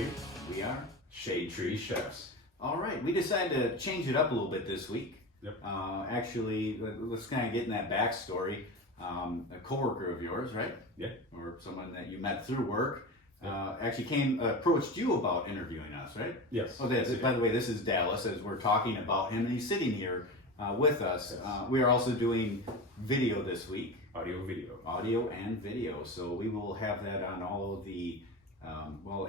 Shade. We are Shade Tree Chefs. all right. We decided to change it up a little bit this week. Yep. Actually, let's kind of get in that backstory. A coworker of yours, right? Yeah. Or someone that you met through work, actually approached you about interviewing us, right? Yes. Oh, by the way, this is Dallas as we're talking about him, and he's sitting here with us. Yes. We are also doing video this week. Audio And video. So we will have that on all of the,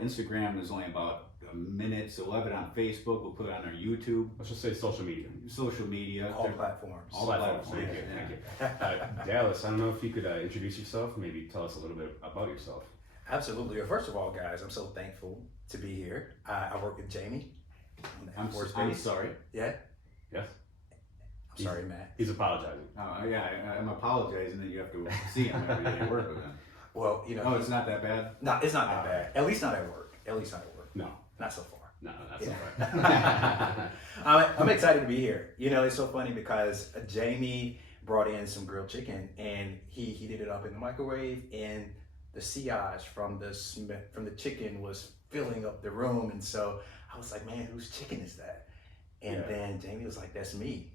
Instagram is only about a minute, so we'll have it on Facebook, we'll put it on our YouTube. Let's just say social media. All platforms. All platforms. Thank you. Dallas, I don't know if you could introduce yourself, maybe tell us a little bit about yourself. Absolutely. Well, first of all, guys, I'm so thankful to be here. I work with Jamie. I'm sorry. Yeah. Yes. I'm sorry, Matt. He's apologizing. I'm apologizing that you have to see him every day at work with him. Well, Oh, it's not that bad? No, it's not that bad. At least not at work. No. Not so far. No, that's Yeah. all right. I'm excited to be here. You know, it's so funny because Jamie brought in some grilled chicken and he heated it up in the microwave, and the sillage from the chicken was filling up the room. And so I was like, man, whose chicken is that? And then Jamie was like, that's me.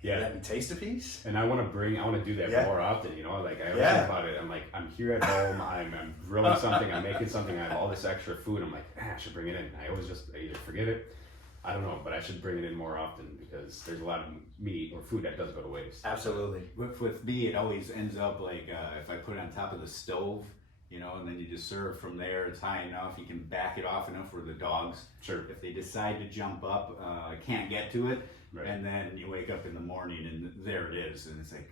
Yeah. Let me taste a piece. And I want to do that more often, you know, like I always think about it. I'm like, I'm here at home, I'm grilling something, I'm making something, I have all this extra food. I'm like, I should bring it in. I either forget it, I don't know, but I should bring it in more often because there's a lot of meat or food that does go to waste. Absolutely. With me, it always ends up like if I put it on top of the stove, you know, and then you just serve from there. It's high enough, you can back it off enough for the dogs. Sure. If they decide to jump up, can't get to it. Right. And then you wake up in the morning and there it is, and it's like,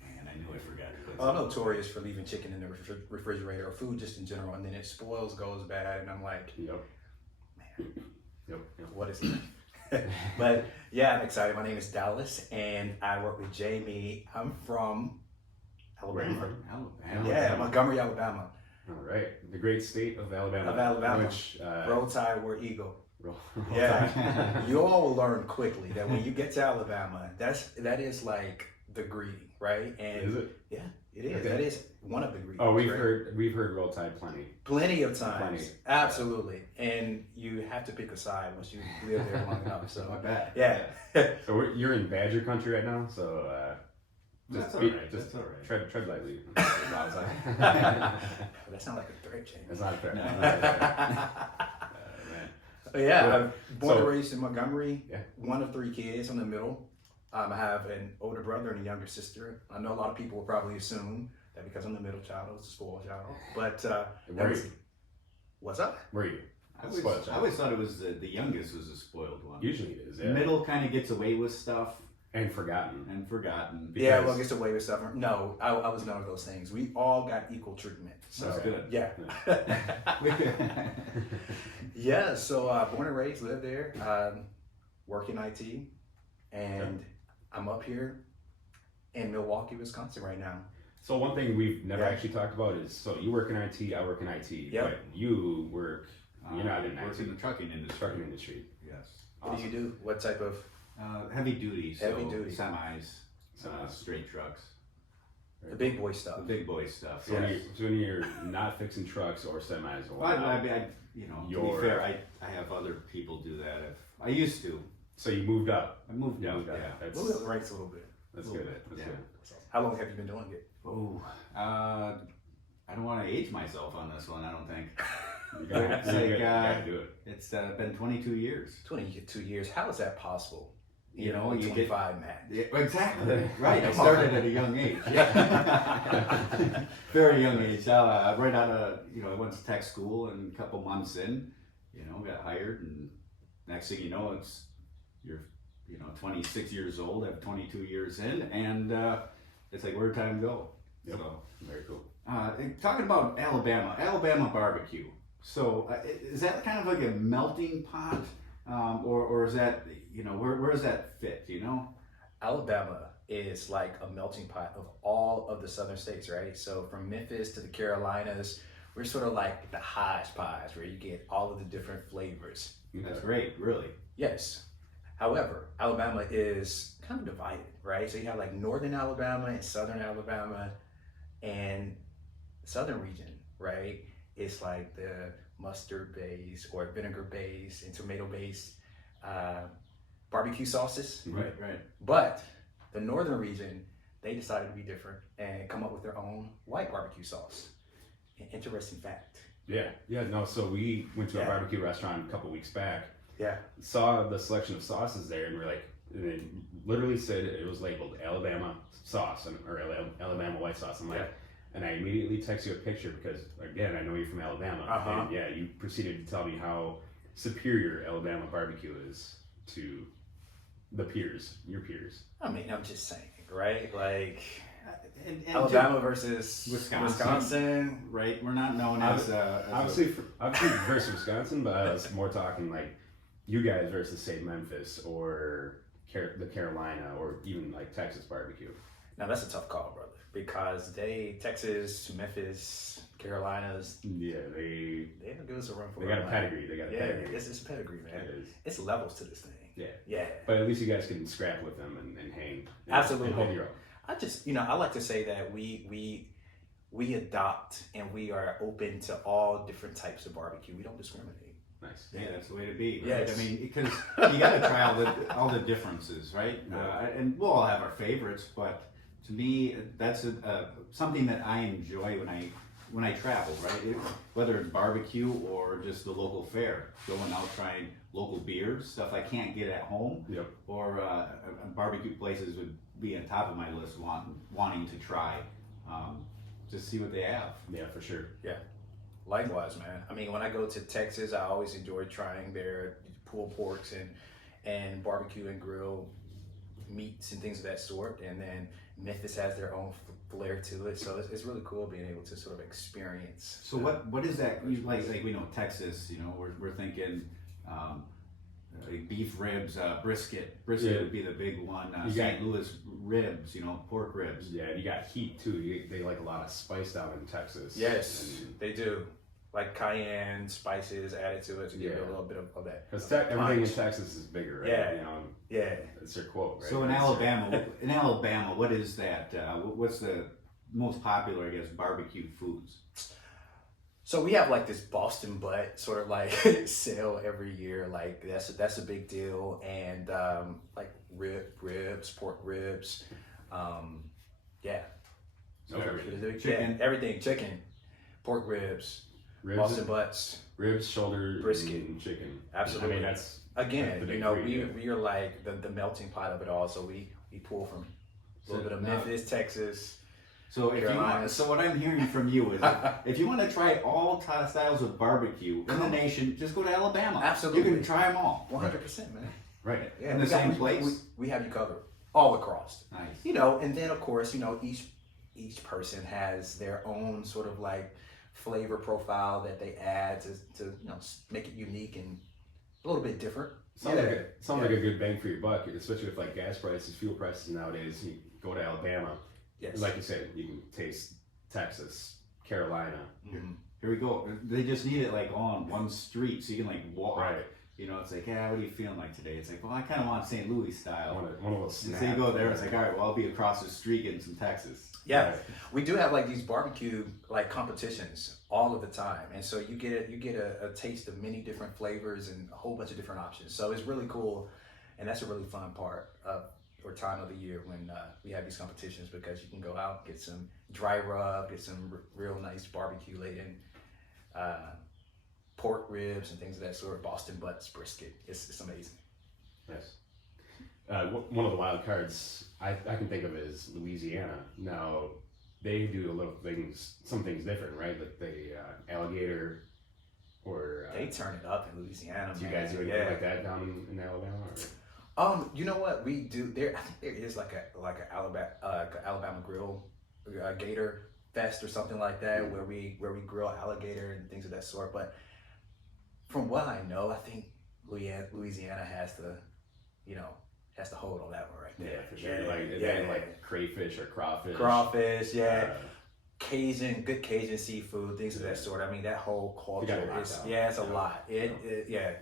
man, I knew I forgot it. I'm notorious for leaving chicken in the refrigerator or food just in general, and then it spoils, goes bad, and I'm like, man, what is it? But yeah, I'm excited. My name is Dallas, and I work with Jamie. I'm from Alabama. Alabama. Yeah, Montgomery, Alabama. All right. The great state of Alabama. Which, Roll Tide, War Eagle. roll Yeah, you all will learn quickly that when you get to Alabama, that is like the greeting, right? And is it? Yeah, it is. Okay. That is one of the greetings. Oh, we've right? heard Roll Tide plenty of times. Plenty. Absolutely, and you have to pick a side once you live there long enough. So Not bad. yeah. So you're in Badger country right now, so That's all right. Tread lightly. That sounds like a threat, James. It's not fair. No. Yeah, I'm born and raised in Montgomery. Yeah. One of 3 kids. I'm the middle. I have an older brother and a younger sister. I know a lot of people will probably assume that because I'm the middle child, I was a spoiled child. But what's up? Were you? I always thought it was the youngest was a spoiled one. Usually it is. Yeah. Middle kind of gets away with stuff. And forgotten. Yeah, well, gets away with stuff. No, I was none of those things. We all got equal treatment. So That's good. Yeah. Yeah, so born and raised, lived there, work in IT, and I'm up here in Milwaukee, Wisconsin right now. So one thing we've never actually talked about is, so you work in IT, I work in IT, but you work, you're not in work IT. in the trucking industry. Trucking industry. Yes. What do you do? What type of? Heavy duty. Heavy duty. Semis, straight trucks. The big boy stuff. The big boy stuff. So, when you're not fixing trucks or semis or Well, whatnot, to be fair, I have other people do that. I used to. so you moved up. I moved up. Yeah. Yeah. That's, Move up ranks a little bit. that's a good. little bit, That's yeah. good. How long have you been doing it? Oh, I don't want to age myself on this one. I don't think. You gotta, It's like, you gotta do it. It's been 22 years. 22 years. How is that possible? You know, you 25, man. Yeah, exactly. Right. I started at a young age. Very young age. Right out of, I went to tech school, and a couple months in, got hired, and next thing you know, you're 26 years old, I'm 22 years in, and it's like, where'd time go? Yep. So, Very cool. talking about Alabama barbecue. So is that kind of like a melting pot, or is that, where does that fit? Alabama is like a melting pot of all of the southern states, right? So from Memphis to the Carolinas, we're sort of like the hodgepodge where you get all of the different flavors. That's great, really. Yes. However, Alabama is kind of divided, right? So you have like northern Alabama and southern Alabama, and southern region, right? It's like the mustard based or vinegar based and tomato based barbecue sauces. Right. But the northern region, they decided to be different and come up with their own white barbecue sauce. An interesting fact. Yeah. No. So we went to a barbecue restaurant a couple weeks back. Yeah. Saw the selection of sauces there, and we're like, and it literally said it was labeled Alabama sauce or Alabama white sauce. I'm like, and I immediately text you a picture because again, I know you're from Alabama, and yeah, you proceeded to tell me how superior Alabama barbecue is to your peers. I mean, I'm just saying, right? Like and Alabama versus Wisconsin, right? We're not known as obviously versus Wisconsin, but I was more talking like you guys versus say Memphis or the Carolina or even like Texas barbecue. Now that's a tough call, brother, because Texas, Memphis, Carolinas, they don't give us a run for it. They got a pedigree. They got a pedigree. It's a pedigree, man. It is. It's levels to this thing. Yeah. But at least you guys can scrap with them and hang. Absolutely. And hold your own. I just, I like to say that we adopt and we are open to all different types of barbecue. We don't discriminate. Nice. Yeah, that's the way to be. Right? Yes. I mean, because you got to try all the differences, right? And we'll all have our favorites, but to me, that's something that I enjoy when I travel, right? Whether it's barbecue or just the local fare, going out trying local beers, stuff I can't get at home, or barbecue places would be on top of my list, wanting to try, to see what they have. Yeah, for sure. Yeah. Likewise, man. I mean, when I go to Texas, I always enjoy trying their pulled porks and barbecue and grill meats and things of that sort. And then Memphis has their own flair to it, so it's really cool being able to sort of experience. So what is that? Like we know Texas, we're thinking like beef ribs, brisket. Brisket would be the big one. St. Louis ribs, pork ribs. Yeah, and you got heat too. They like a lot of spice down in Texas. Yes, they do. Like cayenne spices added to it to give it a little bit of that. Because everything in Texas is bigger, right? Yeah. That's their quote, right? So in Alabama, what is that? What's the most popular, I guess, barbecue foods? So we have like this Boston butt sort of like sale every year. Like that's a big deal, and like ribs, pork ribs, So everything. Chicken, everything, chicken, pork ribs. Boston butts, ribs, shoulder, brisket, and chicken. Absolutely. I mean, that's again, we are like the melting pot of it all. So we pull from a little bit of Memphis, Texas. So so what I'm hearing from you is, if you want to try all styles of barbecue in the nation, just go to Alabama. Absolutely, you can try them all. 100%, man. Right. Yeah, in the same place. We have you covered all across. Nice. And then of course, each person has their own sort of like flavor profile that they add to make it unique and a little bit different. Sounds like a good bang for your buck, especially with like gas prices, fuel prices nowadays. You go to Alabama, like you said, you can taste Texas, Carolina. Mm-hmm. Here we go. They just need it like on one street, so you can like walk. Right. It's like, what are you feeling like today? It's like, well, I kind of want St. Louis style. I want a little snack. So you go there, it's like, all right, well, I'll be across the street getting some Texas. Yeah, right. We do have like these barbecue like competitions all of the time, and so you get a taste of many different flavors and a whole bunch of different options. So it's really cool, and that's a really fun part of or time of the year when we have these competitions, because you can go out, get some dry rub, get some real nice barbecue laden pork ribs and things of that sort, Boston butts, brisket. It's amazing. Yes. One of the wild cards I can think of is Louisiana. Now, they do some things different, right? Like the alligator or... they turn it up in Louisiana, do you guys do anything like that down in Alabama? Or? You know what we do there? I think there is like a Alabama grill, gator fest or something like that, where we grill alligator and things of that sort. But from what I know, I think Louisiana has to hold on that one right there. Yeah, for sure. Like crayfish or crawfish. Crawfish, good Cajun seafood, things of that sort. I mean, that whole culture is it's a lot. Okay. Yeah.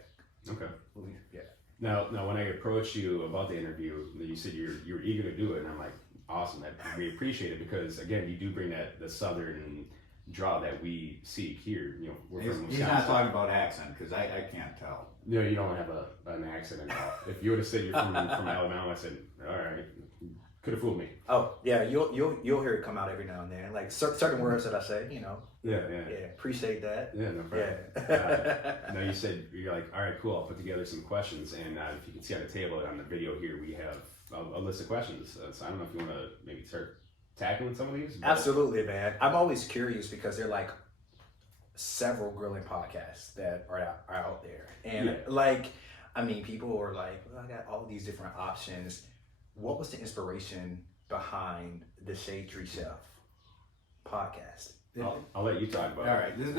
Now, when I approached you about the interview, you said you were eager to do it, and I'm like, awesome. We appreciate it because again, you do bring the southern draw that we seek here. You know, we're from He's Wisconsin. not talking about accent because I can't tell. No, you don't have an accent at all. If you would have said you're from Alabama, I said, all right, could have fooled me. Oh yeah, you'll hear it come out every now and then, like certain words that I say. You know. Yeah. Appreciate that. Yeah, no problem. Yeah. No, you said, you're like, all right, cool, I'll put together some questions, and if you can see on the table on the video here, we have a list of questions. So I don't know if you want to maybe start tackling some of these. But... Absolutely, man. I'm always curious because there are like several grilling podcasts that are out there, and like, I mean, people are like, well, I got all these different options. What was the inspiration behind the Shade Tree Chef podcast? I'll let you talk about it. All right,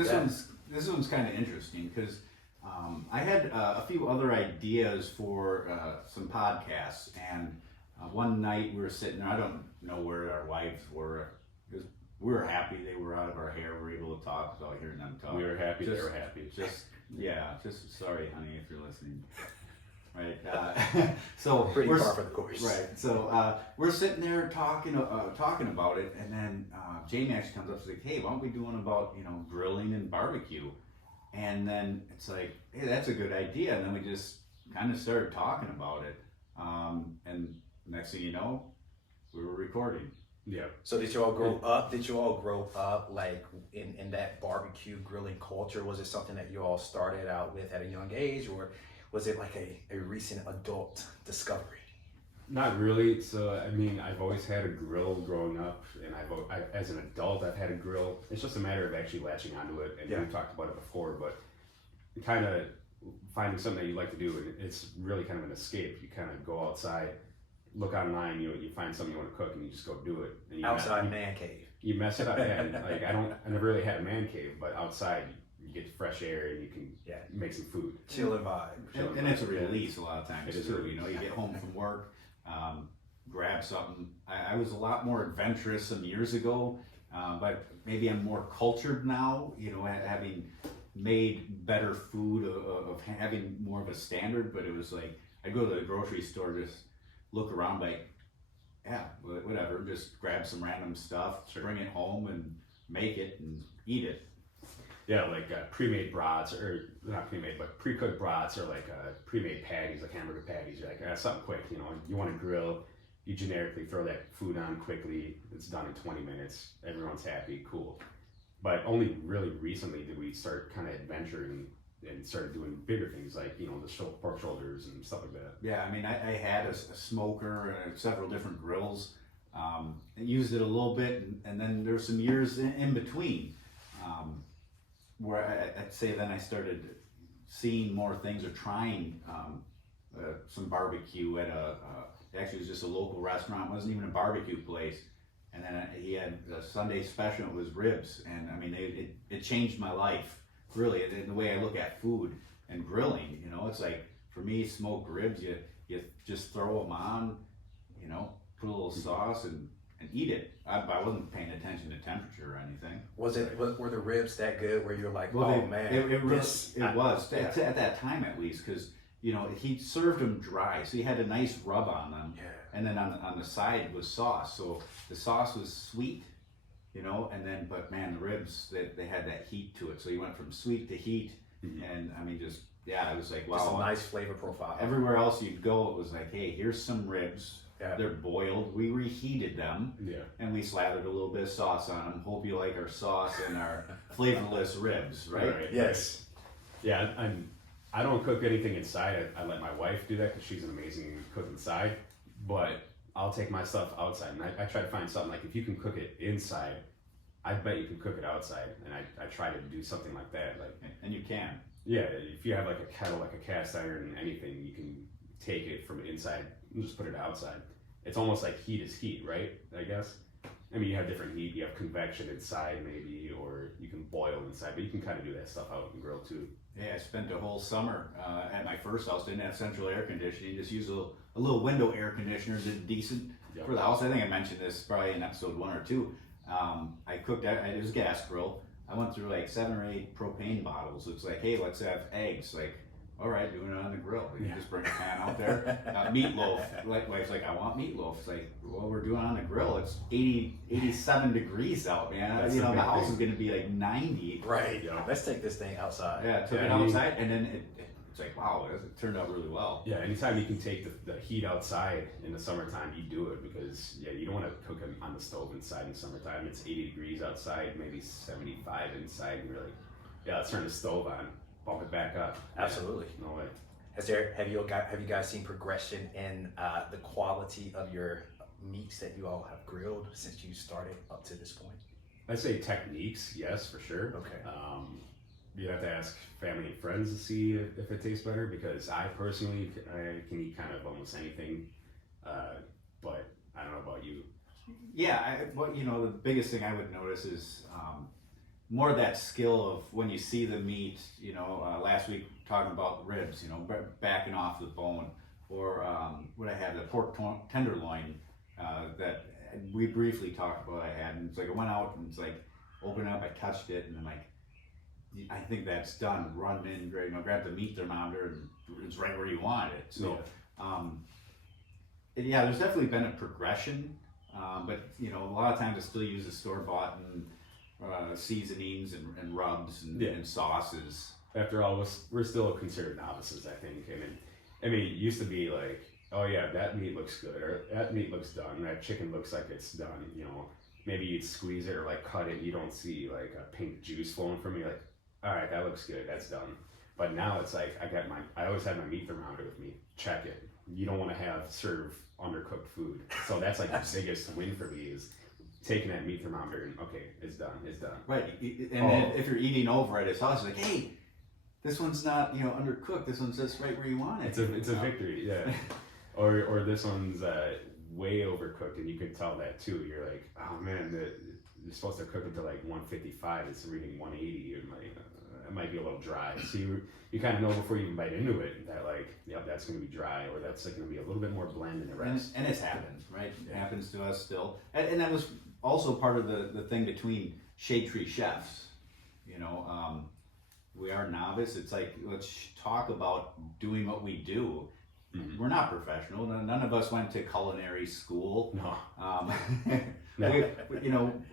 this one's kind of interesting because I had a few other ideas for some podcasts, and one night we were sitting there. I don't know where our wives were. We were happy they were out of our hair. We were able to talk without hearing them talk. We were happy they were happy. Just sorry, honey, if you're listening. Right. So pretty far for the course. Right. So we're sitting there talking about it, and then Jamie actually comes up and says, "Hey, why don't we do one about grilling and barbecue?" And then it's like, "Hey, that's a good idea." And then we just kind of started talking about it, and next thing you know, we were recording. Yeah. So did you all grow up? Did you all grow up like in that barbecue grilling culture? Was it something that you all started out with at a young age, or was it like a recent adult discovery? Not really. So, I mean, I've always had a grill growing up, and as an adult, I've had a grill. It's just a matter of actually latching onto it, and we've talked about it before, but kind of finding something that you like to do, and it's really kind of an escape. You kind of go outside, look online, you find something you want to cook, and you just go do it. And you outside man cave. You mess it up, and like I never really had a man cave, but outside, you get fresh air and you can make some food. Chill and vibe. And it's a release a lot of times too. You get home from work, grab something. I was a lot more adventurous some years ago, but maybe I'm more cultured now, having made better food, of having more of a standard. But it was like, I'd go to the grocery store, just look around, like, yeah, whatever, just grab some random stuff, bring it home and make it and eat it. Yeah, like pre-made brats, or not pre-made, but pre-cooked brats, or like pre-made patties, like hamburger patties. You're like, something quick, you want to grill, you generically throw that food on quickly, it's done in 20 minutes, everyone's happy, cool. But only really recently did we start kind of adventuring and started doing bigger things like, the pork shoulders and stuff like that. Yeah, I mean, I had a smoker and several different grills. I used it a little bit, and then there were some years in between. Where I'd say then I started seeing more things, or trying some barbecue at actually it was just a local restaurant. It wasn't even a barbecue place. And then he had a Sunday special. It was ribs, and I mean it changed my life really in the way I look at food and grilling. It's like, for me, smoked ribs, you just throw them on, put a little sauce and eat it. I wasn't paying attention to temperature or anything. Were the ribs that good where you're like, man, it was at that time, at least, because he served them dry, so he had a nice rub on them, and then on the side was sauce, so the sauce was sweet, and then, but man, the ribs, they had that heat to it, so you went from sweet to heat, and I mean, I was like, wow, just a nice flavor profile. Everywhere else you'd go, it was like, hey, here's some ribs. Yeah. They're boiled. We reheated them, and we slathered a little bit of sauce on them. Hope you like our sauce and our flavorless ribs, right? Yes. Yeah, I don't cook anything inside. I let my wife do that because she's an amazing cook inside. But I'll take my stuff outside, and I try to find something like, if you can cook it inside, I bet you can cook it outside. And I try to do something like that. And you can. Yeah, if you have like a kettle, like a cast iron, anything, you can take it from inside and just put it outside. It's almost like heat is heat, right? I guess. I mean, you have different heat. You have convection inside, maybe, or you can boil inside. But you can kind of do that stuff out and grill too. Yeah, I spent a whole summer at my first house. Didn't have central air conditioning. Just used a little window air conditioner. Did decent for the house. I think I mentioned this probably in episode 1 or 2. I cooked. It was a gas grill. I went through like 7 or 8 propane bottles. It's like, hey, let's have eggs. Like, All right, doing it on the grill. We can just bring a pan out there. Meatloaf. Wife's like, I want meatloaf. It's like, well, we're doing it on the grill. It's 87 degrees out, man. That's the the big house thing. is going to be like 90. Right. Yeah. Let's take this thing outside. Yeah, took it outside, and then it's like, wow, it turned out really well. Yeah, anytime you can take the heat outside in the summertime, you do it because you don't want to cook them on the stove inside in summertime. It's 80 degrees outside, maybe 75 inside, and you're like, yeah, let's turn the stove on, bump it back up. Absolutely. Yeah, no way. Have you guys seen progression in the quality of your meats that you all have grilled since you started up to this point? I'd say techniques, yes, for sure. Okay. You have to ask family and friends to see if it tastes better, because I personally I can eat kind of almost anything, but I don't know about you. Yeah, the biggest thing I would notice is more of that skill of when you see the meat. Last week talking about ribs, backing off the bone, or what I had, the pork tenderloin that we briefly talked about. I had, and it's like I went out and it's like open up, I touched it, and I'm like, I think that's done. Run in, grab the meat thermometer, and it's right where you want it. So, there's definitely been a progression, but a lot of times I still use the store bought and seasonings and rubs and sauces. After all, we're still considered novices, I think. I mean, it used to be like, oh yeah, that meat looks good, or that meat looks done, that chicken looks like it's done. Maybe you'd squeeze it or like cut it, and you don't see like a pink juice flowing from me. Like, all right, that looks good, that's done. But now it's like I always have my meat thermometer with me. Check it. You don't want to serve undercooked food. So that's like the biggest win for me is taking that meat thermometer and okay, it's done. Right, and then if you're eating over it, it's also like, hey, this one's not undercooked. This one's just right where you want it. It's a victory, yeah. or this one's way overcooked, and you can tell that too. You're like, oh man, you're supposed to cook it to like 155. It's reading 180. And like, it might be a little dry. So you kind of know before you even bite into it that like, that's going to be dry, or that's like going to be a little bit more bland than the rest. And it's happened, right? It happens to us still. And that was also part of the thing between Shade Tree Chefs. We are novice. It's like, let's talk about doing what we do. Mm-hmm. We're not professional. None of us went to culinary school. No. A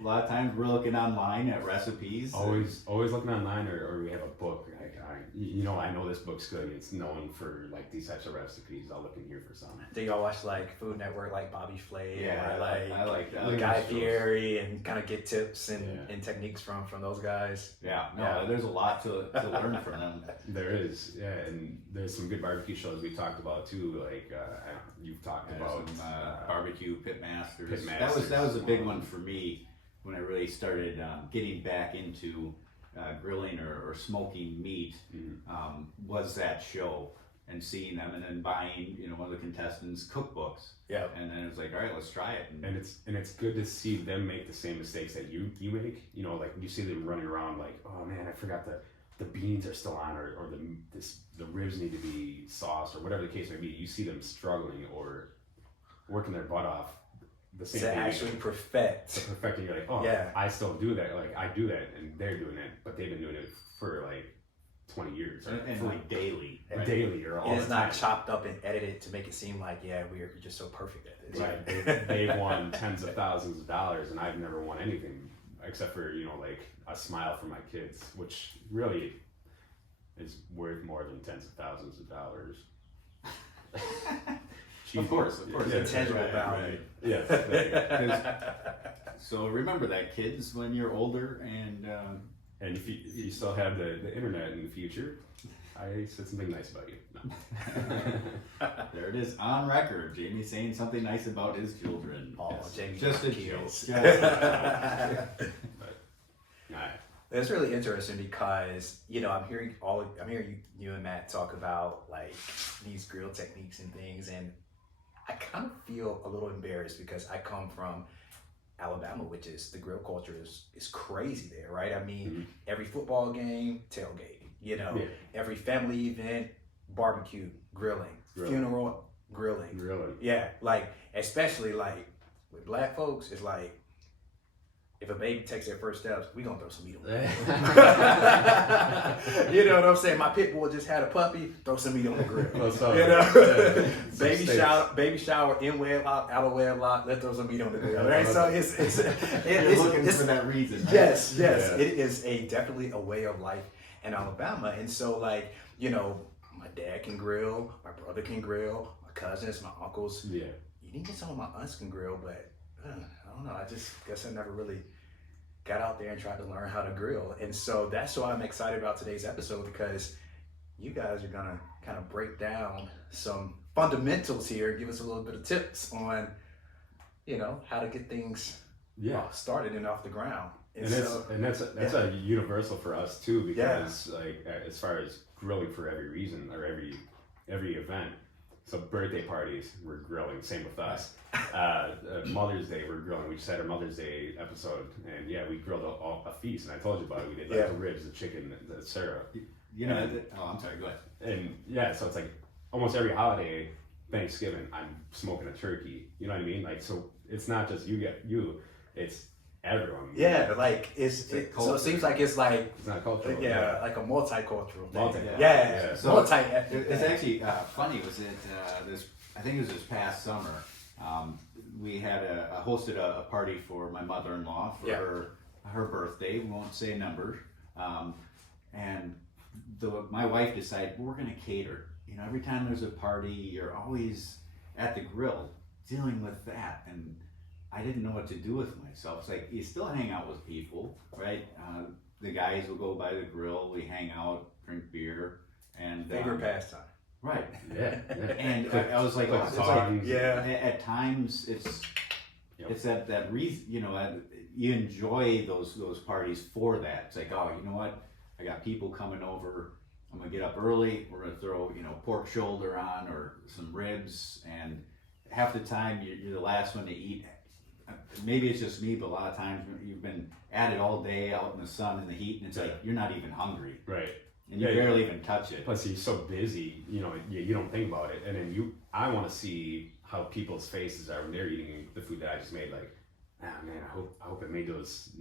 lot of times we're looking online at recipes. Always looking online, or we have a book. I know this book's good. It's known for like these types of recipes. I'll look in here for some. Do y'all watch like Food Network, like Bobby Flay? Yeah, or like I like that. Guy Fieri, and kind of get tips and techniques from those guys. There's a lot to learn from them. There is, and there's some good barbecue shows we talked about too. Like you've talked about some barbecue pitmasters. Pitmasters. That was a big one for me when I really started getting back into grilling or smoking meat. Was that show and seeing them, and then buying one of the contestants' cookbooks. Yeah. And then it's like, all right, let's try it. And it's good to see them make the same mistakes that you make. Like you see them running around like, oh man, I forgot the beans are still on, or the ribs need to be sauced, or whatever the case may be. You see them struggling or working their butt off. The same to thing actually perfecting. You're like, oh yeah, I still do that. Like I do that, and they're doing it, but they've been doing it for like 20 years, and like daily, right? Daily, or all. It is not chopped up and edited to make it seem like we're just so perfect at this. Right. They've won tens of thousands of dollars, and I've never won anything except for like a smile from my kids, which really is worth more than tens of thousands of dollars. Of course, intangible value. Yeah. So remember that, kids, when you're older, and if you still have the internet in the future, I said something nice about you. No. There it is on record. Jamie saying something nice about his children. Oh, yes. Jamie, just a joke. It's really interesting because I'm hearing you and Matt talk about like these grill techniques and things, and I kind of feel a little embarrassed because I come from Alabama, which is the grill culture is crazy there, right? I mean, every football game, tailgate, every family event, barbecue, grilling, funeral, grilling. Really? Yeah, like especially like with black folks, it's like if a baby takes their first steps, we gonna throw some meat on the Yeah. grill. You know what I'm saying? My pit bull just had a puppy, throw some meat on the grill. Well, so, You know, yeah. baby shower, in wedlock, out of wedlock. Let's throw some meat on the grill. Right? So it's You're looking for that reason. Right? Yes, Yeah. it is definitely a way of life in Alabama. And so, like, you know, my dad can grill, my brother can grill, my cousins, my uncles. Yeah. Even some of my aunts can grill, but I don't know. I just guess I never really got out there and tried to learn how to grill. And so that's why I'm excited about today's episode, because you guys are gonna kind of break down some fundamentals here, give us a little bit of tips on, you know, how to get things started and off the ground. And that's a universal for us too, because like as far as grilling for every reason or every event. So birthday parties, we're grilling. Same with us. Mother's Day, we're grilling. We just had our Mother's Day episode, and we grilled a feast. And I told you about it. We did like the ribs, the chicken, the syrup. You know, I'm sorry. Go ahead. And so it's like almost every holiday, Thanksgiving, I'm smoking a turkey. You know what I mean? Like, so it's not just it's everyone. Yeah, like so it seems like it's not cultural. Like a multicultural thing. So multi. It's actually funny. Was it this? I think it was this past summer. We had hosted a party for my mother-in-law for her birthday. We won't say numbers. And my wife decided we're going to cater. You know, every time there's a party, you're always at the grill dealing with that, and I didn't know what to do with myself. It's like, you still hang out with people, right? The guys will go by the grill, we hang out, drink beer, and favorite pastime. Right. Yeah. And I was like, Like at times it's that reason, you know, you enjoy those parties for that. It's like, oh, you know what? I got people coming over. I'm gonna get up early. We're gonna throw, you know, pork shoulder on or some ribs, and half the time you're the last one to eat. Maybe it's just me, but a lot of times you've been at it all day out in the sun and the heat, and it's like you're not even hungry, Right. and you barely even touch it. Plus, you're so busy, you know, you don't think about it, and then I want to see how people's faces are when they're eating the food that I just made. Like, man, I hope it made those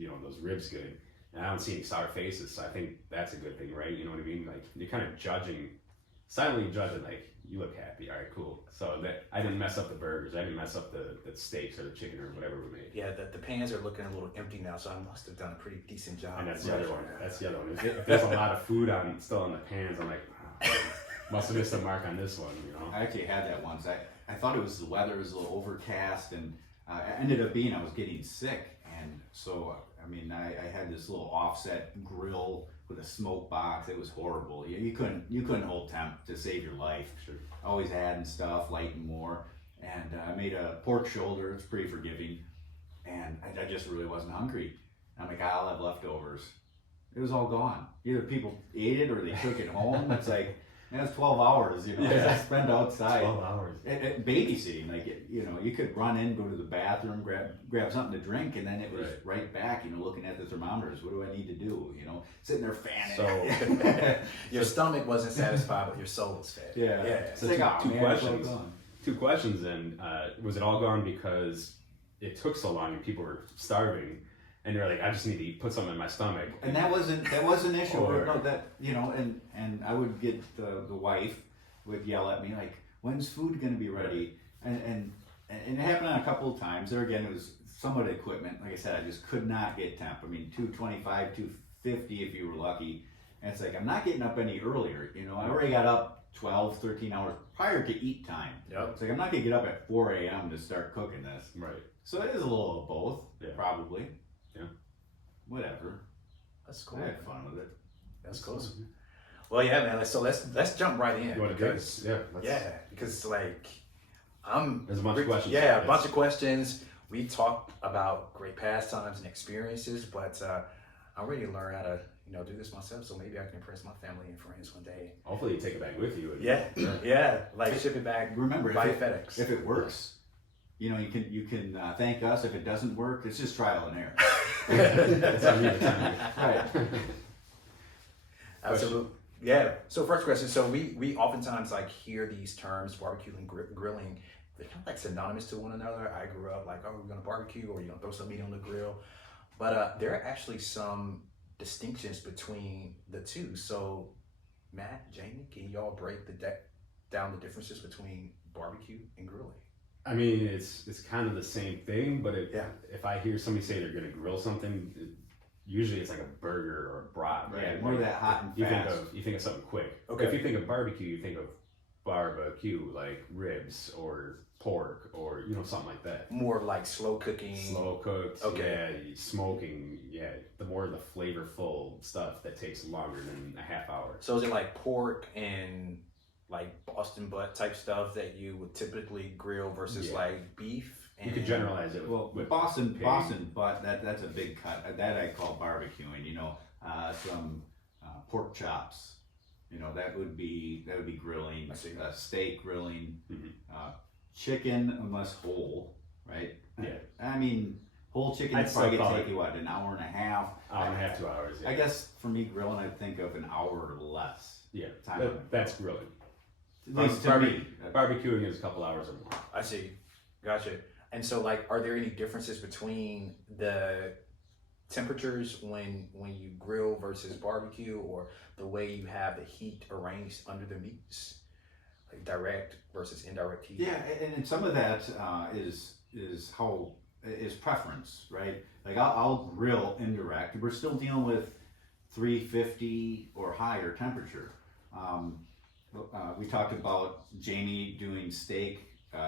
ribs good. And I don't see any sour faces, so I think that's a good thing, right? You know what I mean? Like, you're kind of silently judging, like, you look happy, all right, cool. So that I didn't mess up the burgers, I didn't mess up the steaks or the chicken or whatever we made. Yeah, the pans are looking a little empty now, so I must have done a pretty decent job. And that's the other one. If there's a lot of food still on the pans, I'm like, must have missed a mark on this one, you know? I actually had that once. I thought it was the weather was a little overcast, and it ended up being I was getting sick, and so I mean I had this little offset grill with a smoke box. It was horrible. You couldn't hold temp to save your life. Sure. Always adding stuff, lighting more, and I made a pork shoulder. It's pretty forgiving, and I just really wasn't hungry. And I'm like, I'll have leftovers. It was all gone. Either people ate it or they took it home. It's like, man, it's 12 hours, you know, I spend outside. 12 hours. Babysitting, like, you know, you could run in, go to the bathroom, grab something to drink, and then it was right back, you know, looking at the thermometers. What do I need to do? You know, sitting there fanning. So your stomach wasn't satisfied, but your soul was fed. Yeah. So it's like, two man, questions. it's all gone. Two questions then. Was it all gone because it took so long and people were starving? And you're like, I just need to put something in my stomach. And that was an issue. Or, no, that, you know, and I would get the wife would yell at me like, when's food going to be ready? And it happened on a couple of times. There again, it was somewhat equipment. Like I said, I just could not get temp. I mean, 225, 250 if you were lucky. And it's like, I'm not getting up any earlier. You know, I already got up 12, 13 hours prior to eat time. Yep. It's like, I'm not going to get up at 4 a.m. to start cooking this. Right. So it is a little of both, probably. Yeah. Whatever. That's cool. I had fun with it. That's cool. Well, yeah, man. So let's jump right in. You want to do this? Yeah. Because like there's a bunch of questions. Yeah, a bunch of questions. We talked about great pastimes and experiences, but I'm ready to learn how to do this myself. So maybe I can impress my family and friends one day. Hopefully, you take it back with you. Yeah. Like ship it back. Remember, by FedEx. If it works, you can thank us. If it doesn't work, it's just trial and error. That's on you. Right. Absolutely. Yeah. So first question. So we oftentimes like hear these terms, barbecue and grilling. They're kind of like synonymous to one another. I grew up like, oh, we're gonna barbecue, or you're gonna throw some meat on the grill. But there are actually some distinctions between the two. So, Matt, Jamie, can y'all break down the differences between barbecue and grilling? I mean, it's kind of the same thing, but Yeah. if I hear somebody say they're gonna grill something, usually it's like a burger or a brat, right? Yeah, more like, that hot and you fast. you think of something quick. Okay. If you think of barbecue, you think of barbecue, like ribs or pork or something like that. More of like slow cooking. Slow cooked, Okay. yeah, smoking, yeah. The more the flavorful stuff that takes longer than a half hour. So is it like pork and like Boston butt type stuff that you would typically grill versus Yeah. like beef? You could generalize it Well, with Boston, pig. but that's a big cut. That I call barbecuing. Some pork chops. That would be grilling. I see. Steak grilling. Mhm. Chicken, unless whole, right? Yeah. I mean, whole chicken I'd would probably still call take it- you what, an hour and a half. Hour and a half, 2 hours. Yeah. I guess for me grilling, I'd think of an hour or less. Yeah, Time on it. that's grilling. At least to me. Barbecuing is a couple hours or more. I see. Gotcha. And so, like, are there any differences between the temperatures when you grill versus barbecue, or the way you have the heat arranged under the meats, like direct versus indirect heat? Yeah, and some of that is how is preference, right? Like I'll grill indirect. We're still dealing with 350 or higher temperature. We talked about Jamie doing steak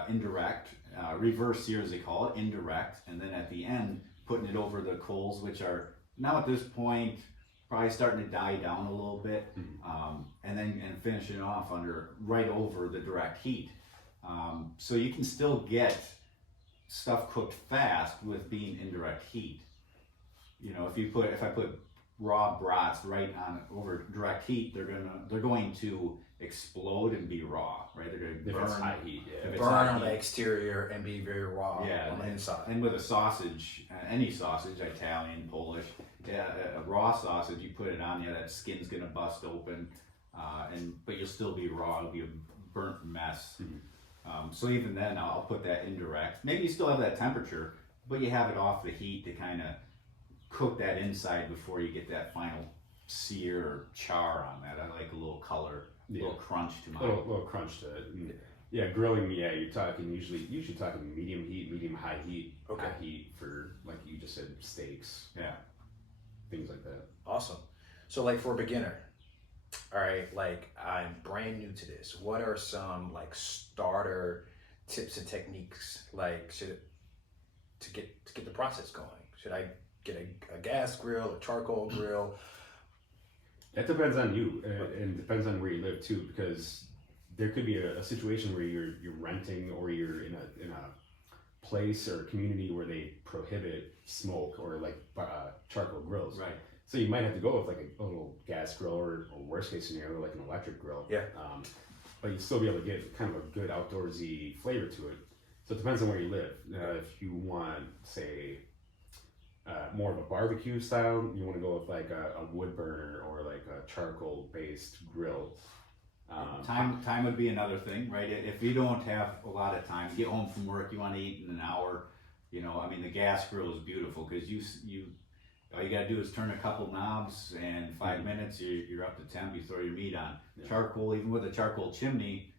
indirect, reverse sear as they call it, indirect, and then at the end putting it over the coals, which are now at this point probably starting to die down a little bit, and then finishing off right over the direct heat. So you can still get stuff cooked fast with being indirect heat. If I put raw brats right on over direct heat, they're going to explode and be raw, right? They're going to If burn. it's high heat, yeah. If it's Burn high on the heat. exterior and be very raw Yeah, on the inside. And with a sausage, any sausage, Italian, Polish, a raw sausage, you put it on, that skin's gonna bust open, but you'll still be raw. It'll be a burnt mess. So even then, I'll put that indirect. Maybe you still have that temperature, but you have it off the heat to kind of cook that inside before you get that final sear or char on that. I like a little color, a little crunch to mine. Little crunch to it. And yeah, grilling. Yeah, you're talking usually talking medium heat, medium high heat. Okay. High heat for, like you just said, steaks. Yeah. Things like that. Awesome. So, like, for a beginner, all right, like I'm brand new to this. What are some like starter tips and techniques, like to get the process going? Should I get a gas grill, a charcoal grill? That depends on you, and depends on where you live too, because there could be a situation where you're renting, or you're in a place or a community where they prohibit smoke or like charcoal grills. Right. So you might have to go with like a little gas grill, or worst case scenario, like an electric grill. Yeah. But you'd still be able to get kind of a good outdoorsy flavor to it. So it depends on where you live. If you want, say, more of a barbecue style, you want to go with like a wood burner or like a charcoal based grill. Time would be another thing, right? If you don't have a lot of time, get home from work, you want to eat in an hour. The gas grill is beautiful because you all you gotta do is turn a couple knobs, and 5 minutes you're up to temp. You throw your meat on. Yeah. Charcoal, even with a charcoal chimney,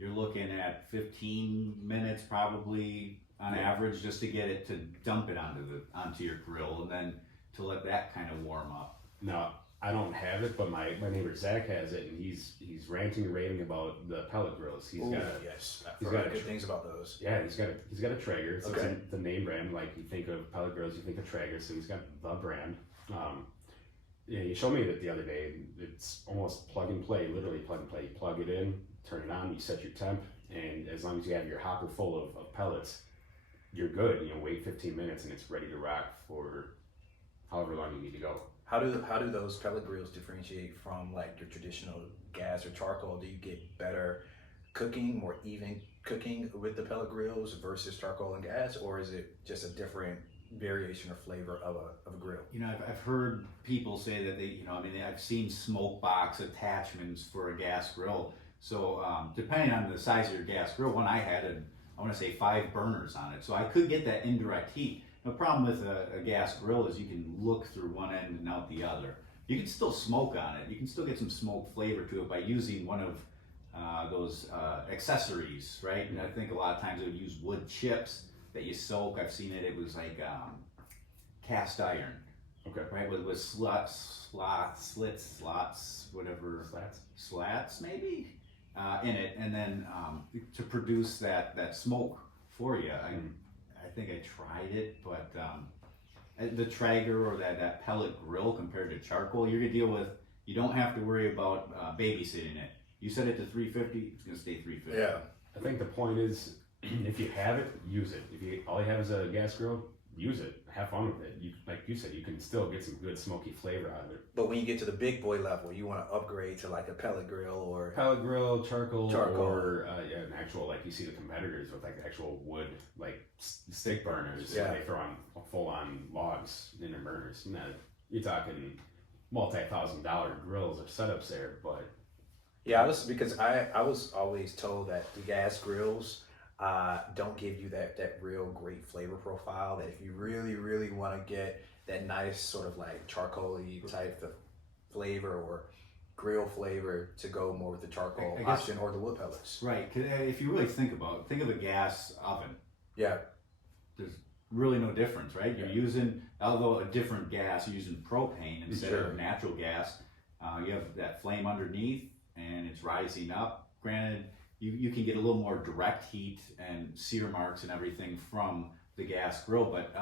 you're looking at 15 minutes probably on average, just to get it to dump it onto your grill, and then to let that kind of warm up. Now, I don't have it, but my neighbor Zach has it, and he's ranting and raving about the pellet grills. Yes, I've he's heard got good things about those. Yeah, he's got a Traeger. So Okay. it's the name brand. Like you think of pellet grills, you think of Traeger. So he's got the brand. Yeah, he showed me that the other day. It's almost plug and play, literally plug and play. You plug it in, turn it on, you set your temp, and as long as you have your hopper full of pellets, you're good. Wait 15 minutes and it's ready to rock for however long you need to go. How do those pellet grills differentiate from like your traditional gas or charcoal? Do you get better cooking, more even cooking with the pellet grills versus charcoal and gas, or is it just a different variation or flavor of a grill? I've heard people say that I've seen smoke box attachments for a gas grill. So depending on the size of your gas grill, one I had I want to say 5 burners on it, so I could get that indirect heat. The problem with a gas grill is you can look through one end and out the other. You can still smoke on it. You can still get some smoke flavor to it by using one of those accessories, right? And I think a lot of times they would use wood chips that you soak. I've seen it. It was like cast iron, Okay. right? With slats, whatever. Slats, maybe, in it, and then to produce that smoke for you. I think I tried it, but the Traeger or that pellet grill compared to charcoal, you're gonna deal with. You don't have to worry about babysitting it. You set it to 350, it's gonna stay 350. Yeah. I think the point is, if you have it, use it. If you all you have is a gas grill, use it. Have fun with it. You, like you said, you can still get some good smoky flavor out of it. But when you get to the big boy level, you want to upgrade to like a pellet grill or Pellet grill, charcoal. Or an actual, like you see the competitors with like actual wood, like stick burners. Yeah. They throw on full on logs in their burners. Now, you're talking multi-$1,000 grills or setups there, but yeah, I was always told that the gas grills don't give you that real great flavor profile. That if you really want to get that nice sort of like charcoal-y type of flavor or grill flavor, to go more with the charcoal option or the wood pellets. Right. 'Cause if you really think of a gas oven. Yeah. There's really no difference, right? You're using, although a different gas, you're using propane instead of natural gas. You have that flame underneath and it's rising up. Granted, you can get a little more direct heat and sear marks and everything from the gas grill, but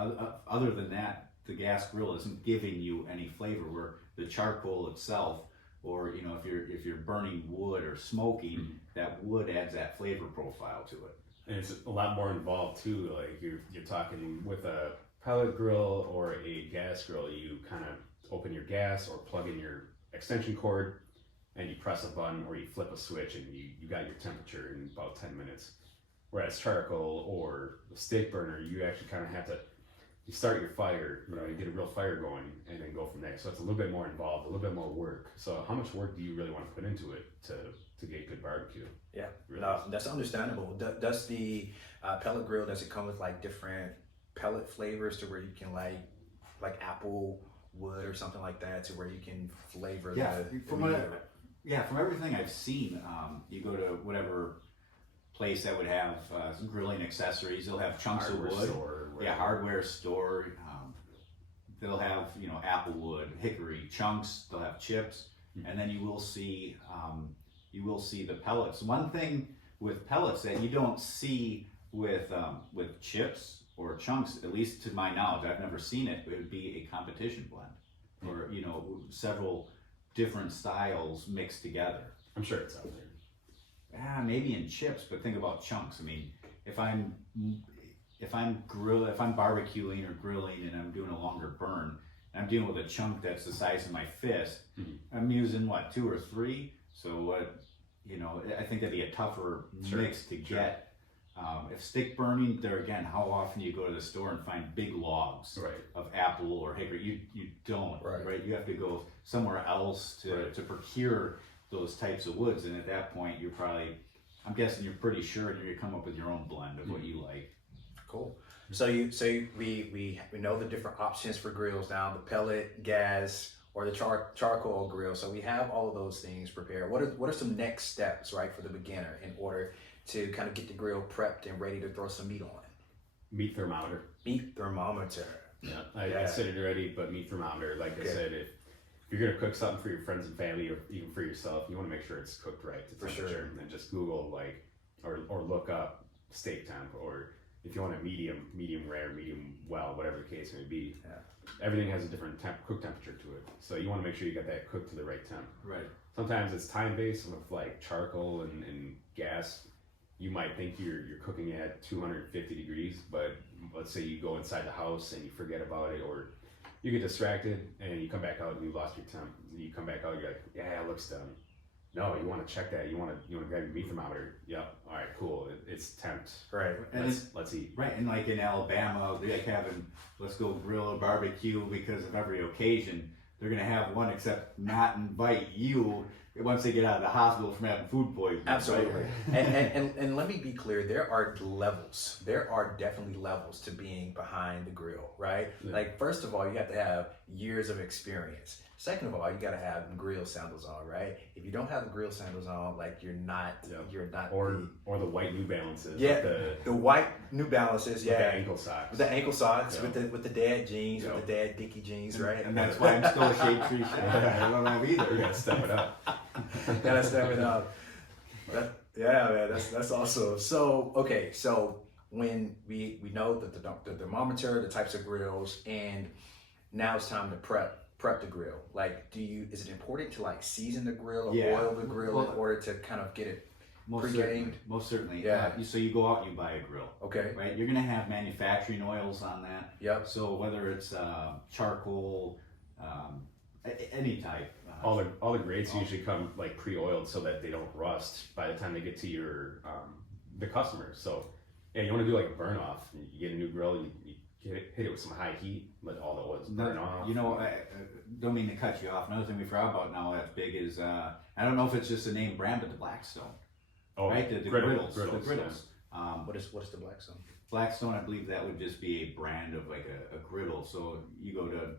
other than that, the gas grill isn't giving you any flavor, where the charcoal itself, or if you're burning wood or smoking, that wood adds that flavor profile to it. and it's a lot more involved too. Like you're talking with a pellet grill or a gas grill, you kind of open your gas or plug in your extension cord, and you press a button or you flip a switch, and you got your temperature in about 10 minutes. Whereas charcoal or the stick burner, you actually kind of have to, you start your fire, you get a real fire going, and then go from there. So it's a little bit more involved, a little bit more work. So how much work do you really want to put into it to get good barbecue? Yeah, really? No, that's understandable. Does the pellet grill, does it come with like different pellet flavors to where you can like apple wood or something like that, to where you can flavor from everything I've seen, you go to whatever place that would have some grilling accessories, they'll have chunks of wood. Hardware store. They'll have apple wood, hickory chunks. They'll have chips, and then you will see the pellets. One thing with pellets that you don't see with chips or chunks, at least to my knowledge, I've never seen it. It would be a competition blend, or several different styles mixed together. I'm sure it's out there. Maybe in chips, but think about chunks. I mean, if I'm barbecuing or grilling and I'm doing a longer burn, and I'm dealing with a chunk that's the size of my fist, I'm using 2 or 3. So I think that'd be a tougher mix to get. If stick burning, there again, how often do you go to the store and find big logs of apple or hickory? You don't, right? You have to go somewhere else to procure those types of woods, and at that point, I'm guessing you're pretty sure you're gonna come up with your own blend of what you like. Cool. So we know the different options for grills now: the pellet, gas, or the charcoal grill. So we have all of those things prepared. What are some next steps, right, for the beginner in order to kind of get the grill prepped and ready to throw some meat on? Meat thermometer. Meat thermometer. Yeah, I said it already, but meat thermometer. Like I said, if you're gonna cook something for your friends and family, or even for yourself, you want to make sure it's cooked right to temperature. And then just Google or look up steak temp, or if you want a medium rare, medium well, whatever the case may be. Yeah. Everything has a different cook temperature to it, so you want to make sure you get that cooked to the right temp. Right. Sometimes it's time based with like charcoal and gas. You might think you're cooking at 250 degrees, but let's say you go inside the house and you forget about it, or you get distracted and you come back out and you lost your temp. You come back out, you're like, yeah, it looks done. No, you want to check that. You want to grab your meat thermometer. Yep. All right, cool. It's temped. Right. And let's eat. Right, and like in Alabama, they like having let's go grill or barbecue because of every occasion. They're gonna have one, except not invite you once they get out of the hospital from having food poisoning. Absolutely. Right? And let me be clear, there are levels. There are definitely levels to being behind the grill, right? Yeah. Like, first of all, you have to have years of experience. Second of all, you got to have grill sandals on, right? If you don't have the grill sandals on, like you're not or the white New Balances. Yeah, with the white New Balances, with the ankle socks. with the ankle socks, Yeah. with the dad jeans, Yeah. with the dad Dickie jeans, right? And that's why I'm still a shade tree chef. I don't have either. You gotta step it up. Gotta step it up. Yeah, man, that's awesome. So okay, so when we know that the thermometer, the types of grills, and now it's time to prep the grill. Like, is it important to like season the grill or Yeah. oil the grill in order to kind of get it pre-gamed? Most certainly. Yeah. So you go out and you buy a grill. Okay. Right. You're gonna have manufacturing oils on that. Yep. So whether it's charcoal, any type. All the grates usually come like pre-oiled so that they don't rust by the time they get to your the customers. So yeah, you want to do like a burn off. You get a new grill, you hit it with some high heat, let all the oils burn off. You know, I don't mean to cut you off. Another thing we forgot about now that's big is I don't know if it's just a name brand, but the Blackstone. Oh, Right, the griddles. The griddles. What is the Blackstone? Blackstone, I believe that would just be a brand of like a griddle. So you go to,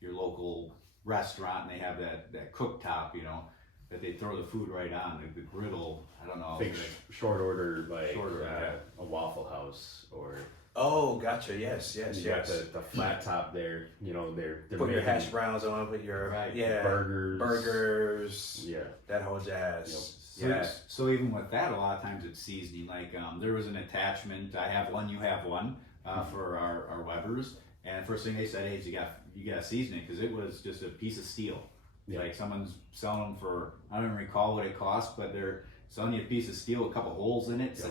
your local restaurant and they have that cooktop, that they throw the food right on. The griddle, I don't know. Think short order, like Short order, yeah. a Waffle House or Oh, gotcha. Yes. you got the flat top there. They're Put your making hash browns on, put your burgers, Yeah. that whole jazz. So even with that, a lot of times it's seasoning. Like there was an attachment. I have one. You have one for our Webers. And first thing they said, hey, you got to season it because it was just a piece of steel. Yeah. Like someone's selling them for, I don't even recall what it cost, but they're selling you a piece of steel, a couple holes in it,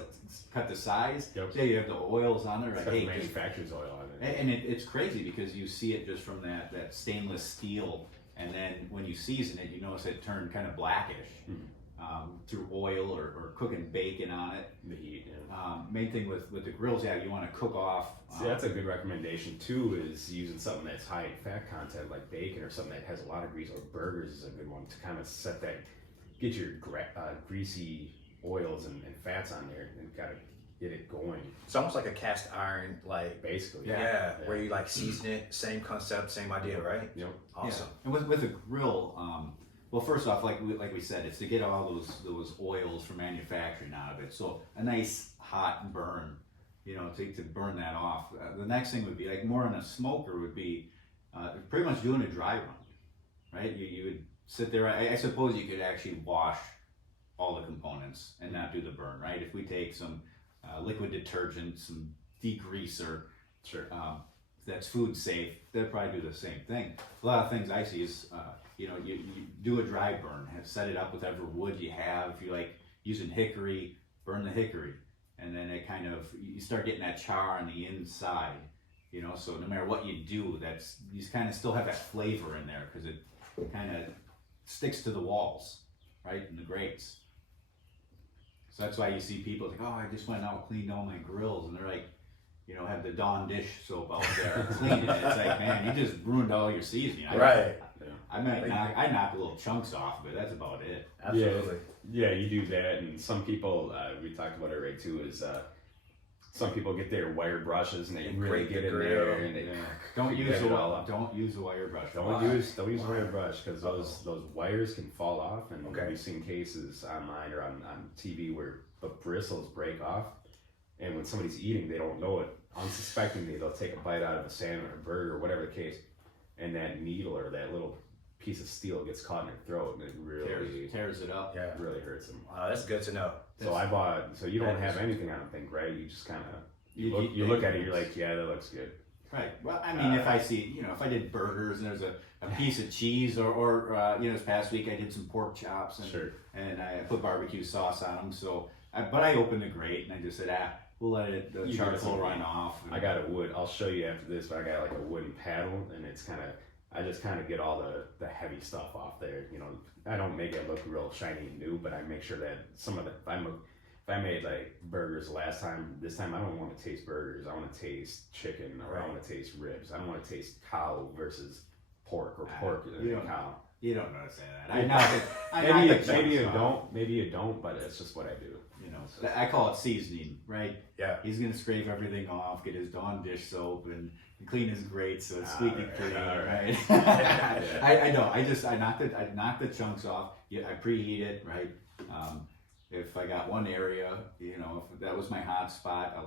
cut the size. Yep. So you have the oils on there. It's Like, got hey, the manufacturer's oil on it. and it's crazy because you see it just from that stainless steel, and then when you season it, you notice it turned kind of blackish through oil or cooking bacon on it. The heat. Yeah. Main thing with the grills, you want to cook off. See, that's a good recommendation too. Is using something that's high in fat content, like bacon, or something that has a lot of grease. Or burgers is a good one to kind of set that, get your greasy oils and fats on there, and gotta get it going. It's almost like a cast iron, like Basically, where you like season it, same concept, same idea, right? Yep. Awesome. Yeah. And with a grill, well, first off, like we said, it's to get all those oils from manufacturing out of it. So a nice hot burn, to burn that off. The next thing would be like more on a smoker would be pretty much doing a dry run, right? You would sit there. I suppose you could actually wash all the components and not do the burn, right? If we take some liquid detergent, some degreaser, Sure. that's food safe, they'll probably do the same thing. A lot of things I see is, you do a dry burn, set it up with whatever wood you have. If you like using hickory, burn the hickory. And then it kind of, you start getting that char on the inside, so no matter what you do, you kind of still have that flavor in there because it kind of sticks to the walls, right, and the grates. So that's why you see people like, oh, I just went out and cleaned all my grills, and they're like, have the Dawn dish soap out there cleaning it. It's like, man, you just ruined all your seasoning. I knock little chunks off, but that's about it. Absolutely. Yeah, you do that, and some people, we talked about it right too, is some people get their wire brushes and they really get in there, and they Don't use it all up. Don't use a wire brush. Don't use a wire brush because those wires can fall off, and we've seen cases online or on TV where the bristles break off, and when somebody's eating, they don't know it. Unsuspectingly, they'll take a bite out of a sandwich or burger or whatever the case, and that needle or that little piece of steel gets caught in their throat, and it really tears it up. Yeah. really hurts them. That's good to know. So you don't have anything, I don't think, right? You just kind of you look at it, you're like, yeah, that looks good. Right. Well, I mean, if I see, if I did burgers and there's a piece of cheese, or this past week I did some pork chops and I put barbecue sauce on them. So, but I opened the grate and I just said, we'll let the charcoal run off. I got a wood. I'll show you after this, but I got like a wooden paddle, and it's I just kind of get all the heavy stuff off there. I don't make it look real shiny and new, but I make sure that some of the, if I made like burgers this time I don't want to taste burgers. I want to taste chicken, or I want to taste ribs. I don't want to taste cow versus pork, or pork and cow. You don't notice that. I know. Maybe you don't, but it's just what I do. You know, I call it seasoning, right? Yeah. He's gonna scrape everything off, get his Dawn dish soap, and clean his grates so it's squeaky clean, right? I know. I knock the chunks off. Yeah, I preheat it, right? If I got one area, you know, if that was my hot spot,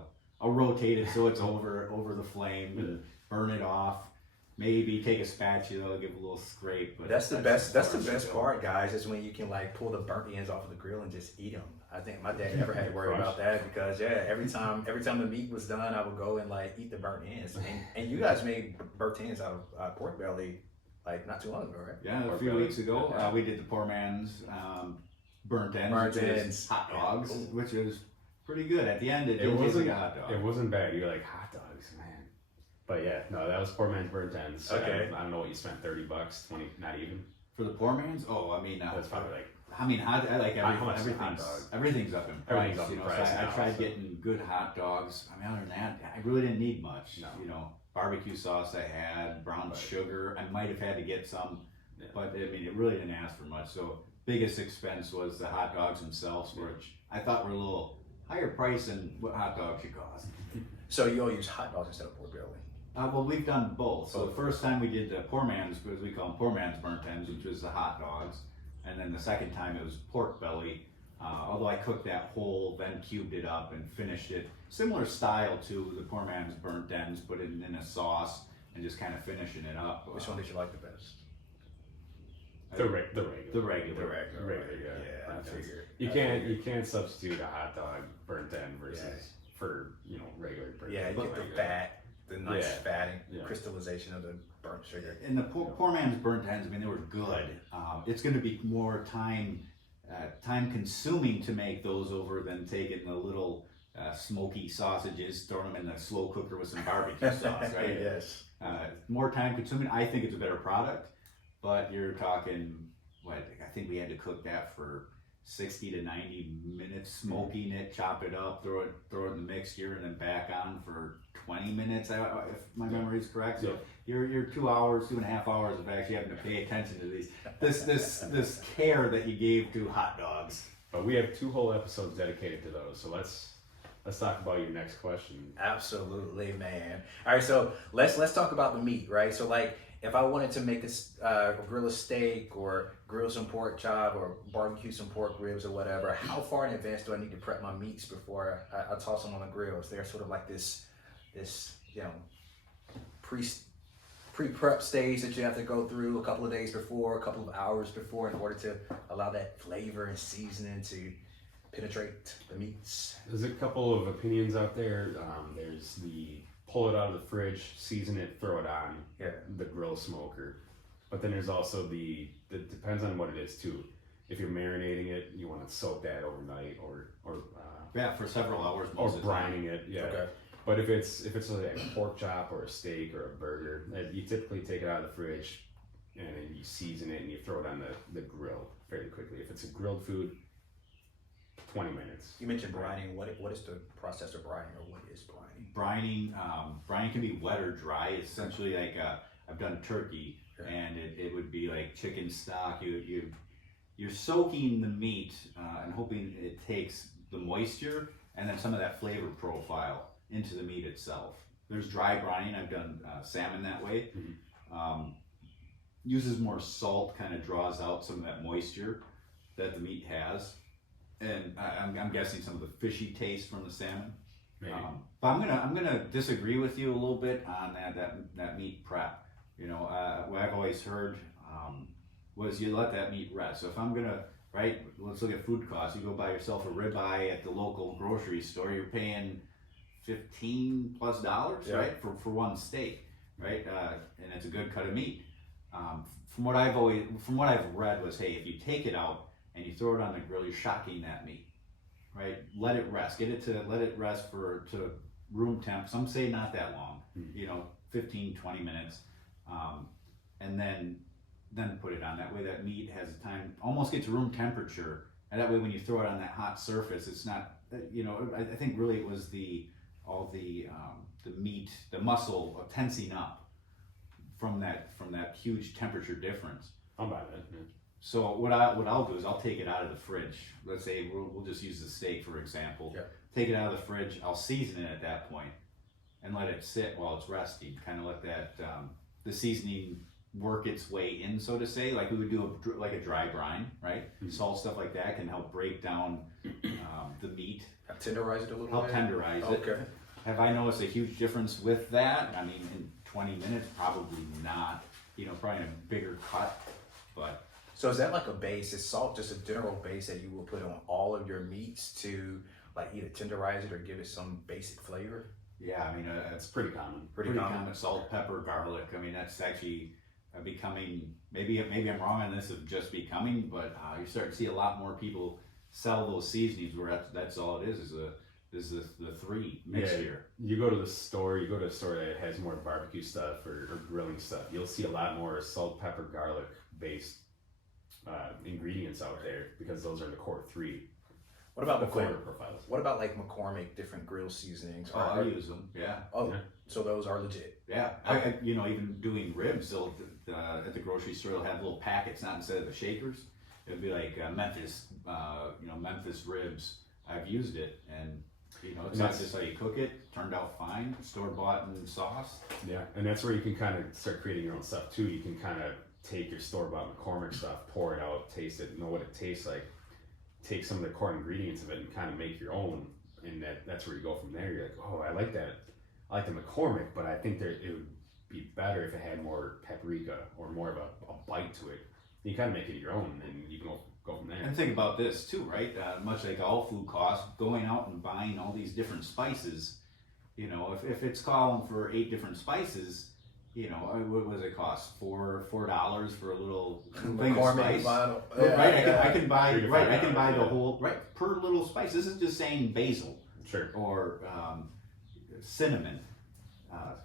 I'll rotate it so it's over the flame and burn it off. Maybe take a spatula, give a little scrape. But that's the best part, guys, is when you can like pull the burnt ends off of the grill and just eat them. I think my dad never had to worry about that because every time the meat was done, I would go and like eat the burnt ends. And you guys made burnt ends out of pork belly like not too long ago, right? Yeah, a few weeks ago, we did the poor man's burnt ends, hot dogs, which was pretty good. At the end, it didn't taste like a hot dog. It wasn't bad. You're like hot dogs, man. But yeah, no, that was poor man's burnt ends. Okay. I don't know what you spent, $30, 20, not even. For the poor man's? Oh, I mean, That's probably like. I mean, I like everything's up in price. Everything's up in you know, price. So I tried getting good hot dogs. I mean, other than that, I really didn't need much. No. You know, barbecue sauce I had, brown sugar. I might have had to get some, but I mean, it really didn't ask for much. So biggest expense was the hot dogs themselves, which I thought were a little higher price than what hot dogs should cost. So you all use hot dogs instead of pork belly? Well, we've done both. So the first time we did the poor man's, as we call them, poor man's burnt ends, which was the hot dogs. And then the second time it was pork belly, although I cooked that whole, then cubed it up and finished it. Similar style to the poor man's burnt ends, put it in a sauce and just kind of finishing it up. Which one did you like the best? The regular. Yeah, I figured. You can't substitute a hot dog burnt end versus for regular burnt. Yeah, you get the fat, the nice fat and crystallization of the burnt sugar. And the poor man's burnt ends, I mean, they were good. It's going to be more time consuming to make those over than taking the little smoky sausages, throwing them in the slow cooker with some barbecue sauce, right? Yes. More time consuming. I think it's a better product, but you're talking, I think we had to cook that for 60 to 90 minutes, smoking it, chop it up, throw it in the mixture, and then back on for 20 minutes, if my memory is correct. So you're 2.5 hours of actually having to pay attention to these. This care that you gave to hot dogs. But we have 2 whole episodes dedicated to those. So let's talk about your next question. Absolutely, man. All right, so let's talk about the meat, right? So like, if I wanted to make grill a steak or grill some pork chop or barbecue some pork ribs or whatever, how far in advance do I need to prep my meats before I toss them on the grill? Is there sort of like this pre-prep stage that you have to go through a couple of days before, a couple of hours before, in order to allow that flavor and seasoning to penetrate the meats? There's a couple of opinions out there. There's the pull it out of the fridge, season it, throw it on the grill smoker. But then there's also it depends on what it is too. If you're marinating it, you want to soak that overnight or for several hours. Or brining it, Okay. But if it's like a pork chop or a steak or a burger, you typically take it out of the fridge and you season it and you throw it on the grill fairly quickly. If it's a grilled food, 20 minutes. You mentioned brining. What is the process of brining, or what is brining? Brining can be wet or dry. It's essentially like I've done turkey, and it would be like chicken stock. You're soaking the meat and hoping it takes the moisture and then some of that flavor profile into the meat itself. There's dry brining. I've done salmon that way. Mm-hmm. Uses more salt, kind of draws out some of that moisture that the meat has. And I'm guessing some of the fishy taste from the salmon. Maybe. But I'm gonna disagree with you a little bit on that meat prep. What I've always heard was you let that meat rest. So if I'm gonna let's look at food costs. You go buy yourself a ribeye at the local grocery store. You're paying $15+, right, for one steak, right? And it's a good cut of meat. From what I've read was, hey, if you take it out and you throw it on the grill, you're shocking that meat, right? Let it rest. Let it rest to room temp. Some say not that long, 15, 20 minutes, and then put it on. That way, that meat has time, almost gets room temperature, and that way, when you throw it on that hot surface, it's not. I think really it was the meat, the muscle tensing up from that huge temperature difference. I'm buying that. Yeah. So what I'll do is I'll take it out of the fridge. Let's say we'll just use the steak for example. Yeah. Take it out of the fridge. I'll season it at that point, and let it sit while it's resting. Kind of let that the seasoning work its way in, so to say. Like we would do like a dry brine, right? Mm-hmm. Salt, stuff like that can help break down the meat. Tenderize it a little Help bit. tenderize it. Okay. Have I noticed a huge difference with that? I mean, in 20 minutes, probably not. Probably in a bigger cut, but. So is that like a base? Is salt just a general base that you will put on all of your meats to like either tenderize it or give it some basic flavor? Yeah, I mean, It's pretty common. Pretty common. Salt, pepper, garlic. I mean, that's actually becoming. Maybe I'm wrong on this of just becoming, but you start to see a lot more people sell those seasonings where that's all it is the three mixture. Yeah, you go to a store that has more barbecue stuff or grilling stuff. You'll see a lot more salt, pepper, garlic based ingredients out there because those are the core three. What about the flavor profiles? What about like McCormick different grill seasonings? Oh, I use them. Yeah. Oh, Yeah. So those are legit. Yeah. I even doing ribs, they'll at the grocery store they'll have little packets, not instead of the shakers. It'd be like Memphis, Memphis ribs. I've used it, and it's not just how you cook it. Turned out fine. Store bought in sauce. Yeah, and that's where you can kind of start creating your own stuff too. You can kind of take your store bought McCormick stuff, pour it out, taste it, know what it tastes like. Take some of the core ingredients of it and kind of make your own, and that's where you go from there. You're like, oh, I like that. I like the McCormick, but I think it would be better if it had more paprika or more of a bite to it. You kind of make it your own, and you can go from there. And think about this too, right? Much like all food costs, going out and buying all these different spices. If it's calling for 8 different spices, what does it cost? $4 for a little thing of spice. Bottle. Right, I can buy $3 to I can buy $5, the yeah. whole per little spice. This is just saying basil Sure. or cinnamon,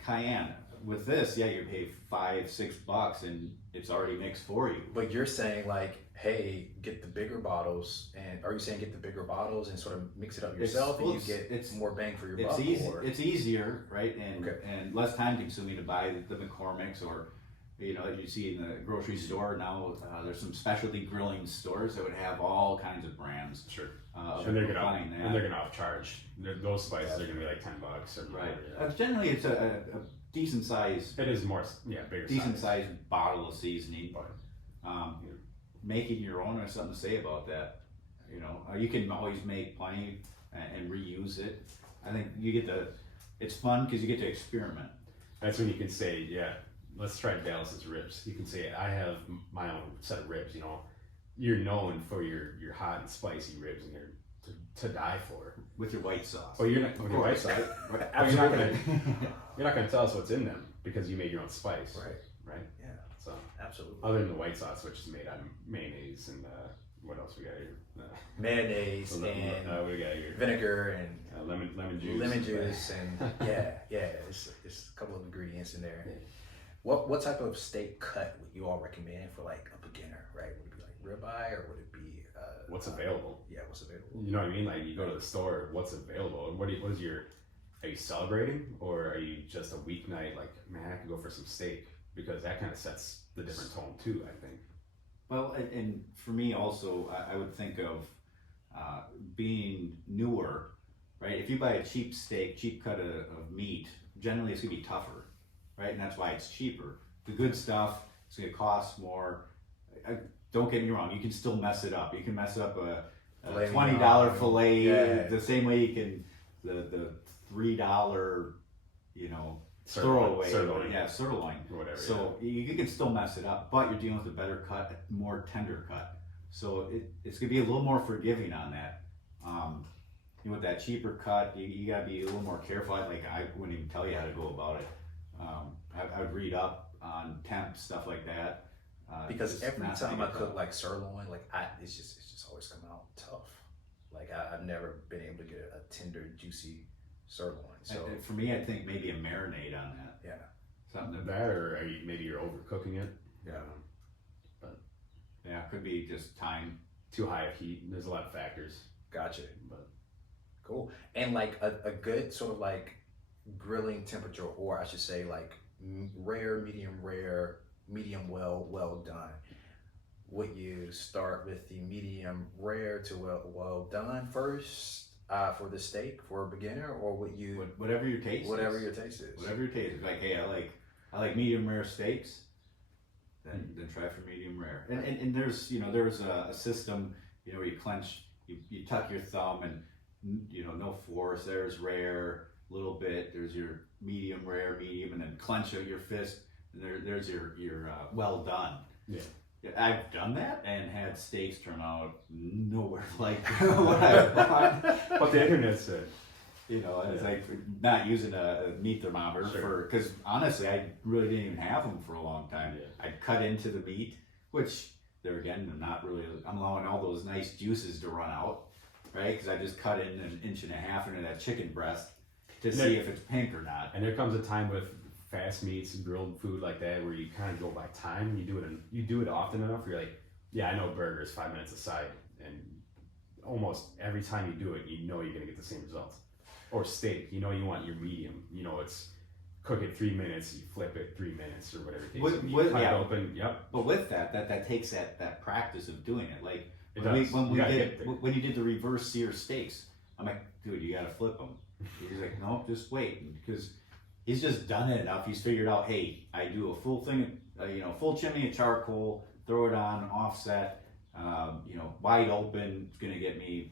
cayenne. With this, yeah, you pay $5-6 and it's already mixed for you. But you're saying like, hey, get the bigger bottles, and are you saying get the bigger bottles and sort of mix it up yourself, and you get more bang for your buck? It's easier, right, and Okay. and less time consuming to buy the McCormick's or you see in the grocery store now. There's some specialty grilling stores that would have all kinds of brands. Sure. And they're gonna upcharge. Those spices are gonna be like $10 or right. whatever, Generally, it's a decent size. It is more, bigger. Decent size. sized bottle of seasoning. But Making your own, there's something to say about that. You can always make plenty and reuse it. I think it's fun because you get to experiment. that's when you can say, yeah, let's try Dallas's ribs. You can say, I have my own set of ribs. You're known for your hot and spicy ribs, and they're to die for. With your white sauce. But you're not with your white sauce. But you're not gonna tell us what's in them because you made your own spice. Right. Yeah. So Absolutely. other than the white sauce, which is made out of mayonnaise and what else we got here? Mayonnaise and what do we got here? vinegar and Lemon juice. lemon juice and it's a couple of ingredients in there. Yeah. What type of steak cut would you all recommend for like a beginner? Right? Would it be like ribeye or would it be What's available? Yeah, what's available? You know what I mean? Like you go to the store, what's available? And what is your? Are you celebrating or are you just a weeknight? Like, man, I could go for some steak because that kind of sets the different tone too. I think. Well, and for me also, I would think of being newer, right? If you buy a cheap steak, cheap cut of meat, generally it's gonna be tougher, right? And that's why it's cheaper. The good stuff, it's gonna cost more. Don't get me wrong, you can still mess it up. You can mess up a $20 fillet the same way you can the $3 throwaway, sirloin or whatever. So you can still mess it up, but you're dealing with a better cut, a more tender cut. So it's gonna be a little more forgiving on that. With that cheaper cut, you gotta be a little more careful. I wouldn't even tell you how to go about it. I would read up on temp stuff like that. Because every time I cook like sirloin, it's just always come out tough. Like I've never been able to get a tender, juicy sirloin. So for me, I think maybe a marinade on that. Yeah. Something that, or maybe you're overcooking it. Yeah. But yeah, it could be just time. Too high of heat. There's a lot of factors. Gotcha. But cool. And like a good sort of like grilling temperature, or I should say like rare, medium well done. would you start with the medium rare to well done first for the steak for a beginner, or would you Whatever your taste whatever is. your taste is? Whatever your taste is. Like, hey, I like medium rare steaks. Then try for medium rare. And there's there's a system where you clench, you tuck your thumb, and no force. There's rare, little bit. There's your medium rare, medium, and then clench out your fist. And there's your well done. Yeah. I've done that and had steaks turn out nowhere like what I want. But the internet said. It's like not using a meat thermometer because honestly, I really didn't even have them for a long time. Yeah. I'd cut into the meat, which there again, I'm allowing all those nice juices to run out, right? Because I just cut in 1.5 inches into that chicken breast to see if it's pink or not. And there comes a time with fast meats and grilled food like that where you kind of go by time. You do it often enough where you're like, yeah, I know burgers 5 minutes aside, and almost every time you do it, you're gonna get the same results. Or steak, you want your medium. It's cook it 3 minutes, you flip it 3 minutes or whatever it takes. You cut it open. Yep. But with that takes that practice of doing it. Like It when does. when you did the reverse sear steaks, I'm like, dude, you got to flip them. He's like, no, just wait, because he's just done it enough. He's figured out, hey, I do a full thing, full chimney of charcoal, throw it on offset. Wide open, it's gonna get me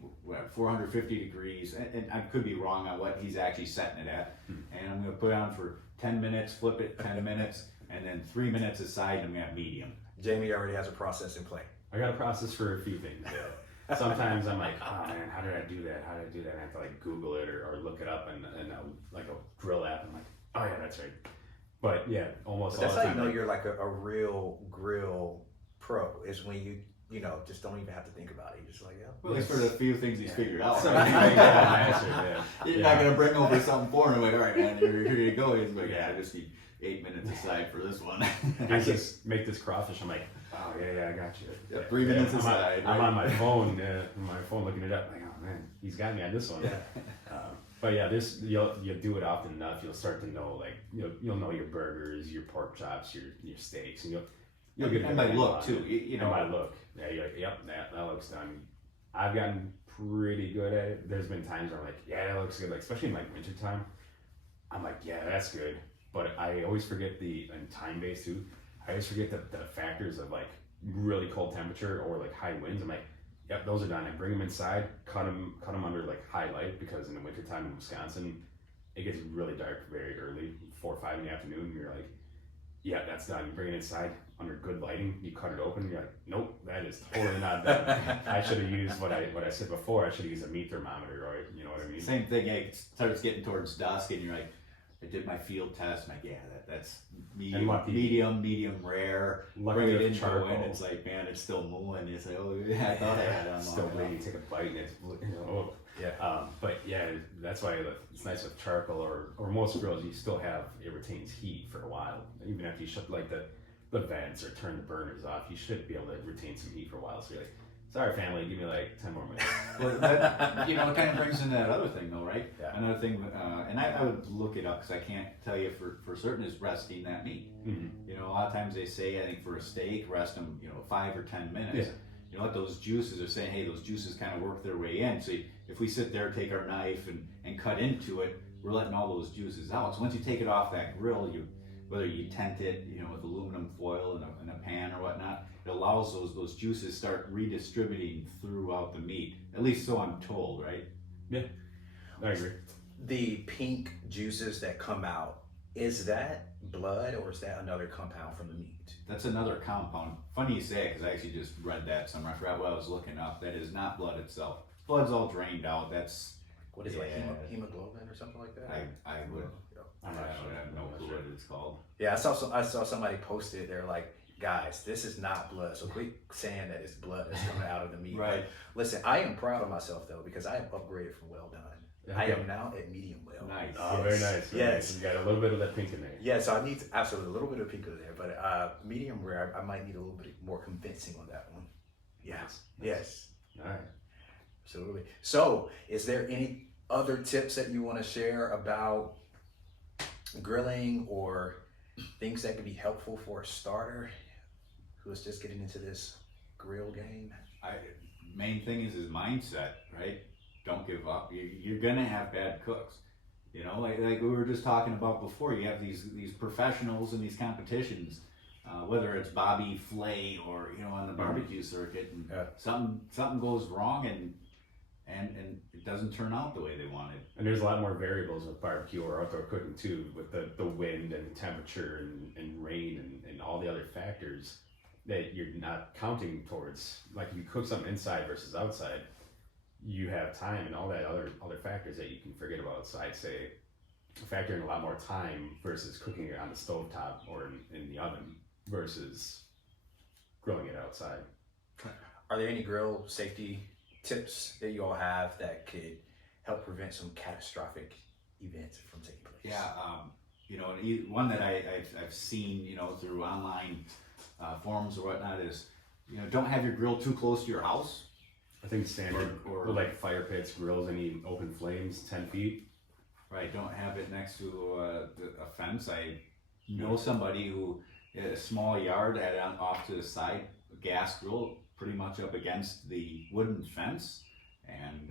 450 degrees, and I could be wrong on what he's actually setting it at. And I'm gonna put it on for 10 minutes, flip it 10 minutes, and then 3 minutes aside, and I'm gonna have medium. Jamie already has a process in play. I got a process for a few things. Sometimes I'm like, oh man, how did I do that? And I have to like Google it or look it up and like a grill app. I'm like, oh yeah, that's right. But yeah, almost all the time. That's how you know you're like a real grill pro, is when you just don't even have to think about it. You're just like, yeah. Well, it's for the few things he's figured out. So, You're not gonna bring over something for him. Like, all right, man, here you go. He's like, yeah, I just need 8 minutes aside for this one. I just make this crawfish. I'm like, oh yeah, I got you. Yeah, 3 minutes I'm aside. I'm on my phone, looking it up. Like, oh man, he's got me on this one. But yeah, you'll do it often enough. You'll start to know, like you'll know your burgers, your pork chops, your steaks, and you'll get and by look too. By look. Yeah, you're like, yep, that looks done. I've gotten pretty good at it. There's been times where I'm like, yeah, that looks good. Like especially in like wintertime, I'm like, yeah, that's good. But I always forget and time based too. I always forget the factors of like really cold temperature or like high winds. I'm like, yep, those are done. I bring them inside, cut them under like high light, because in the wintertime in Wisconsin, it gets really dark very early, 4 or 5 in the afternoon. And you're like, yeah, that's done. You bring it inside under good lighting. You cut it open. You're like, nope, that is totally not done. I should have used what I said before. I should have used a meat thermometer, or you know what I mean. Same thing. Yeah, it starts getting towards dusk, and you're like, I did my field test. I'm like, yeah, that's medium, rare. Bring it into it, and it's like, man, it's still mooing. It's like, oh yeah, I thought I had it on. Still bleeding. You take a bite, and it's Yeah. But yeah, that's why it's nice with charcoal or most grills. You still have it retains heat for a while, even after you shut like the vents or turn the burners off. You should be able to retain some heat for a while. So you're like, sorry, family, give me like 10 more minutes. Well, that, it kind of brings in that other thing, though, right? Yeah. Another thing, and I would look it up because I can't tell you for certain, is resting that meat. Mm-hmm. A lot of times they say, I think for a steak, rest them, 5 or 10 minutes. Yeah. You know what, those juices are saying, hey, those juices kind of work their way in. So if we sit there, take our knife and cut into it, we're letting all those juices out. So once you take it off that grill, whether you tent it, with aluminum foil in a pan or whatnot, it allows those juices start redistributing throughout the meat. At least so I'm told, right? Yeah, I agree. The pink juices that come out, is that blood or is that another compound from the meat? That's another compound. Funny you say it, because I actually just read that somewhere. I forgot what I was looking up. That is not blood itself. Blood's all drained out. That's what is it, like hemoglobin or something like that? I would. I'm not sure. I have no clue what it's called. Yeah, I saw somebody post it. They're like, guys, this is not blood. So quit saying that it's blood that's coming out of the meat. Right. But listen, I am proud of myself though, because I have upgraded from well done. I am now at medium well. Nice. Oh, yes. Very nice. Yes. You got a little bit of that pink in there. Yeah, so I need absolutely a little bit of pink in there, but medium rare, I might need a little bit more convincing on that one. Yes. Yes. All right. Absolutely. So, is there any other tips that you want to share about grilling or things that could be helpful for a starter who is just getting into this? grill game? Main thing is his mindset, right? Don't give up. You're gonna have bad cooks. You know, like we were just talking about before. You have these professionals in these competitions, whether it's Bobby Flay or on the barbecue circuit, and something goes wrong and it doesn't turn out the way they wanted. And there's a lot more variables with barbecue or outdoor cooking too, with the wind and the temperature and rain and all the other factors that you're not counting towards. Like if you cook something inside versus outside, you have time and all that other factors that you can forget about. So I'd say factor in a lot more time versus cooking it on the stovetop or in the oven versus grilling it outside. Are there any grill safety tips that you all have that could help prevent some catastrophic events from taking place? Yeah, one that I've seen, through online forums or whatnot is, don't have your grill too close to your house. I think standard or like fire pits, grills, any open flames, 10 feet. Right, don't have it next to a fence. I know somebody who had a small yard, had it off to the side, a gas grill pretty much up against the wooden fence, and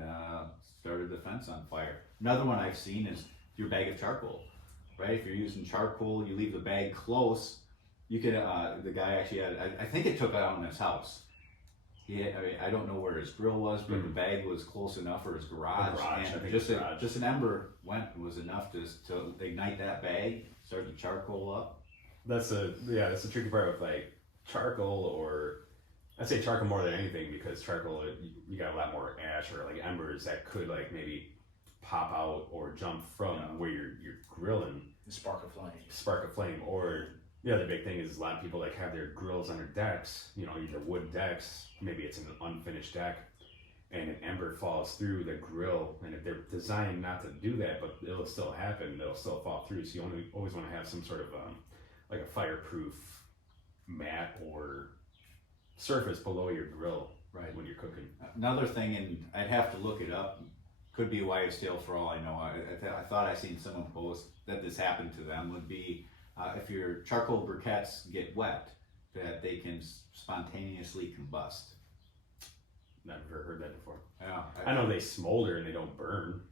started the fence on fire. Another one I've seen is your bag of charcoal. Right, if you're using charcoal, you leave the bag close. You could. The guy actually had. I think it took it out in his house. I don't know where his grill was, but the bag was close enough, or his garage, and just an ember was enough to ignite that bag, start the charcoal up. That's the tricky part with like charcoal, or I'd say charcoal more than anything, because charcoal you got a lot more ash or like embers that could like maybe pop out or jump from where you're grilling. Spark a flame. Or the other big thing is a lot of people like have their grills on their decks, either wood decks, maybe it's an unfinished deck, and an ember falls through the grill, and if they're designed not to do that, but it'll still happen, it'll still fall through. So you always want to have some sort of like a fireproof mat or surface below your grill when you're cooking. Another thing, and I'd have to look it up, could be a wives' tale for all I know. I thought I seen someone post that this happened to them, would be if your charcoal briquettes get wet, that they can spontaneously combust. Never heard that before. Yeah, I know they smolder and they don't burn.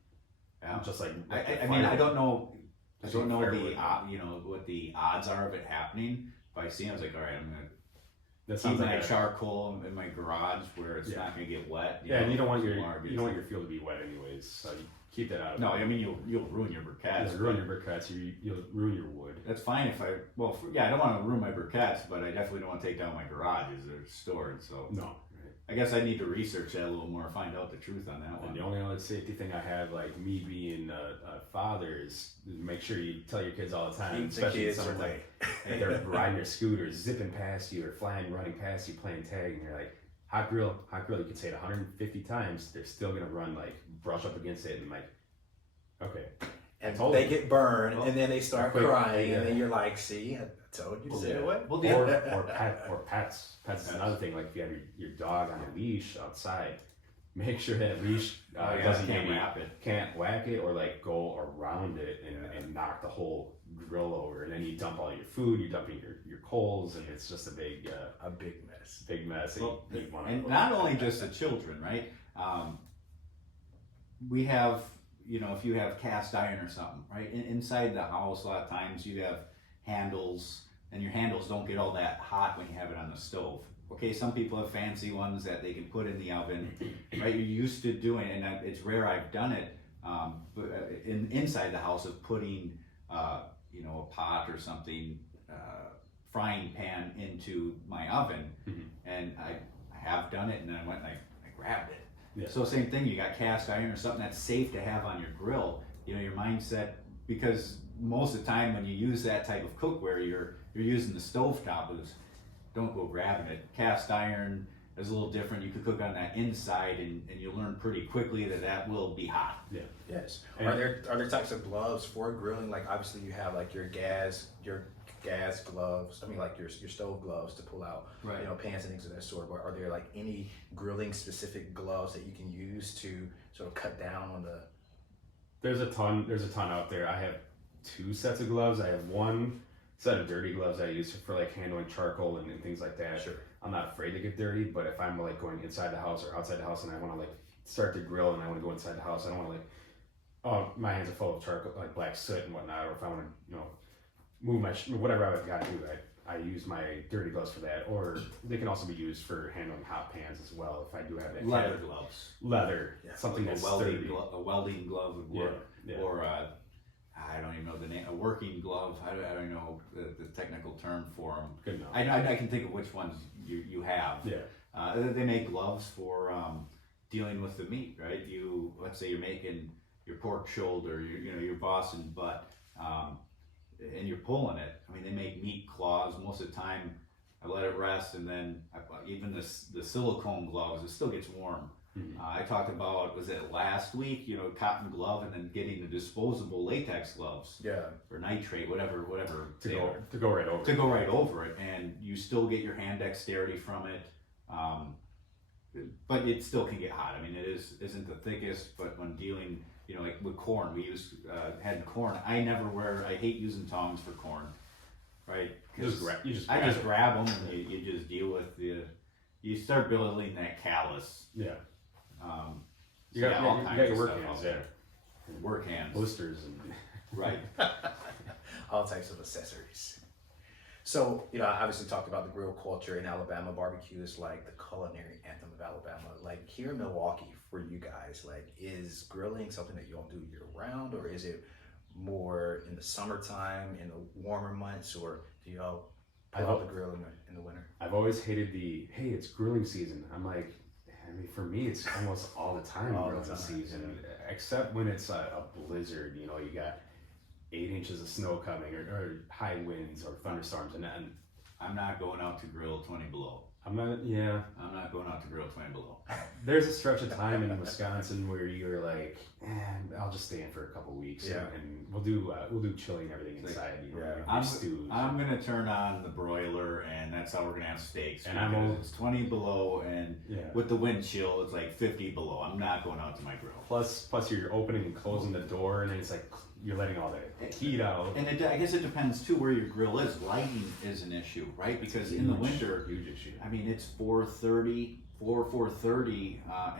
Yeah, just like I mean, I don't know. I don't know what the odds are of it happening. But I see, I was like, all right, I'm gonna keep my charcoal in my garage where it's not gonna get wet. And you don't want your fuel to be wet anyways, so you keep that out. No, I mean you'll ruin your briquettes. You'll ruin your briquettes. You'll ruin your wood. That's fine if I don't want to ruin my briquettes, but I definitely don't want to take down my garages. They're stored, so no. I guess I need to research that a little more, find out the truth on that one. And the only other safety thing I have, like me being a father, is make sure you tell your kids all the time, especially in summertime, if they're riding their scooters, zipping past you or running past you, playing tag, and you're like, hot grill, you can say it 150 times, they're still gonna run, like brush up against it, and like, okay. And they get burned, and then they start crying, and then you're like, see, I told you to stay away. Or pets. Pets is another thing. Like if you have your dog on a leash outside, make sure that leash can't whack it or like go around it and knock the whole grill over. And then you dump all your food, you dump in your coals, and it's just a big mess. Big mess. And not only just the children, right? We have, if you have cast iron or something, right? Inside the house, a lot of times you have handles, and your handles don't get all that hot when you have it on the stove. Okay, some people have fancy ones that they can put in the oven, right? You're used to doing, and it's rare I've done it, but inside the house of putting, a pot or something, frying pan into my oven, and I have done it, and then I went and I grabbed it. Yeah. So same thing, you got cast iron or something that's safe to have on your grill, your mindset, because most of the time when you use that type of cookware, you're using the stovetop. Don't go grabbing it. Cast iron is a little different. You could cook on that inside, and you'll learn pretty quickly that will be hot. Yeah. Yes. And are there types of gloves for grilling? Like obviously you have like your gas gloves. I mean like your stove gloves to pull out pans and things of that sort. But are there like any grilling specific gloves that you can use to sort of cut down on the? There's a ton out there. I have 2 sets of gloves. I have one set of dirty gloves I use for like handling charcoal and things like that. Sure. I'm not afraid to get dirty, but if I'm like going inside the house or outside the house and I want to like start to grill and I want to go inside the house, I don't want to like, oh, my hands are full of charcoal, like black soot and whatnot, or if I want to, move my, whatever I've got to do, I use my dirty gloves for that, or they can also be used for handling hot pans as well, if I do have that. Leather gloves. Leather, something like that's a welding glove would work, yeah. or I don't even know the name, a working glove. I don't know the technical term for them. Good enough. I can think of which ones you have. Yeah. They make gloves for dealing with the meat, right? Let's say you're making your pork shoulder, your Boston butt, and you're pulling it. I mean, they make meat claws. Most of the time, I let it rest, and then even the silicone gloves, it still gets warm. Mm-hmm. I talked about, was it last week, cotton glove, and then getting the disposable latex gloves. Yeah. Or nitrate, whatever. To go right over. To go right over it, and you still get your hand dexterity from it. But it still can get hot. I mean, isn't the thickest, but when dealing, like with corn, we use head corn. I hate using tongs for corn, right? You just grab them and you just deal with you start building that callus. Yeah. You got your work hands, Work hands. Blisters and right. All types of accessories. So, I obviously talked about the grill culture in Alabama. Barbecue is like the culinary anthem of Alabama. Like here in Milwaukee, for you guys, like is grilling something that you all do year round, or is it more in the summertime, in the warmer months, or do y'all pull out the grill in the winter? I've always hated hey, it's grilling season. I'm like, for me, it's almost all the time grilling season, except when it's a blizzard. You got 8 inches of snow coming, or high winds or thunderstorms, and I'm not going out to grill 20 below. I'm not going out to grill 20 below. There's a stretch of time in Wisconsin where you're like, I'll just stay in for a couple weeks, and we'll do chili and everything inside. I'm gonna turn on the broiler, and that's how we're gonna have steaks. And it's 20 below, and with the wind chill, it's like 50 below. I'm not going out to my grill. Plus you're opening and closing the door, and then it's like you're letting all the heat out. And I guess it depends too where your grill is. Lighting is an issue, right? Because in the winter, huge issue. I mean, it's 4:30,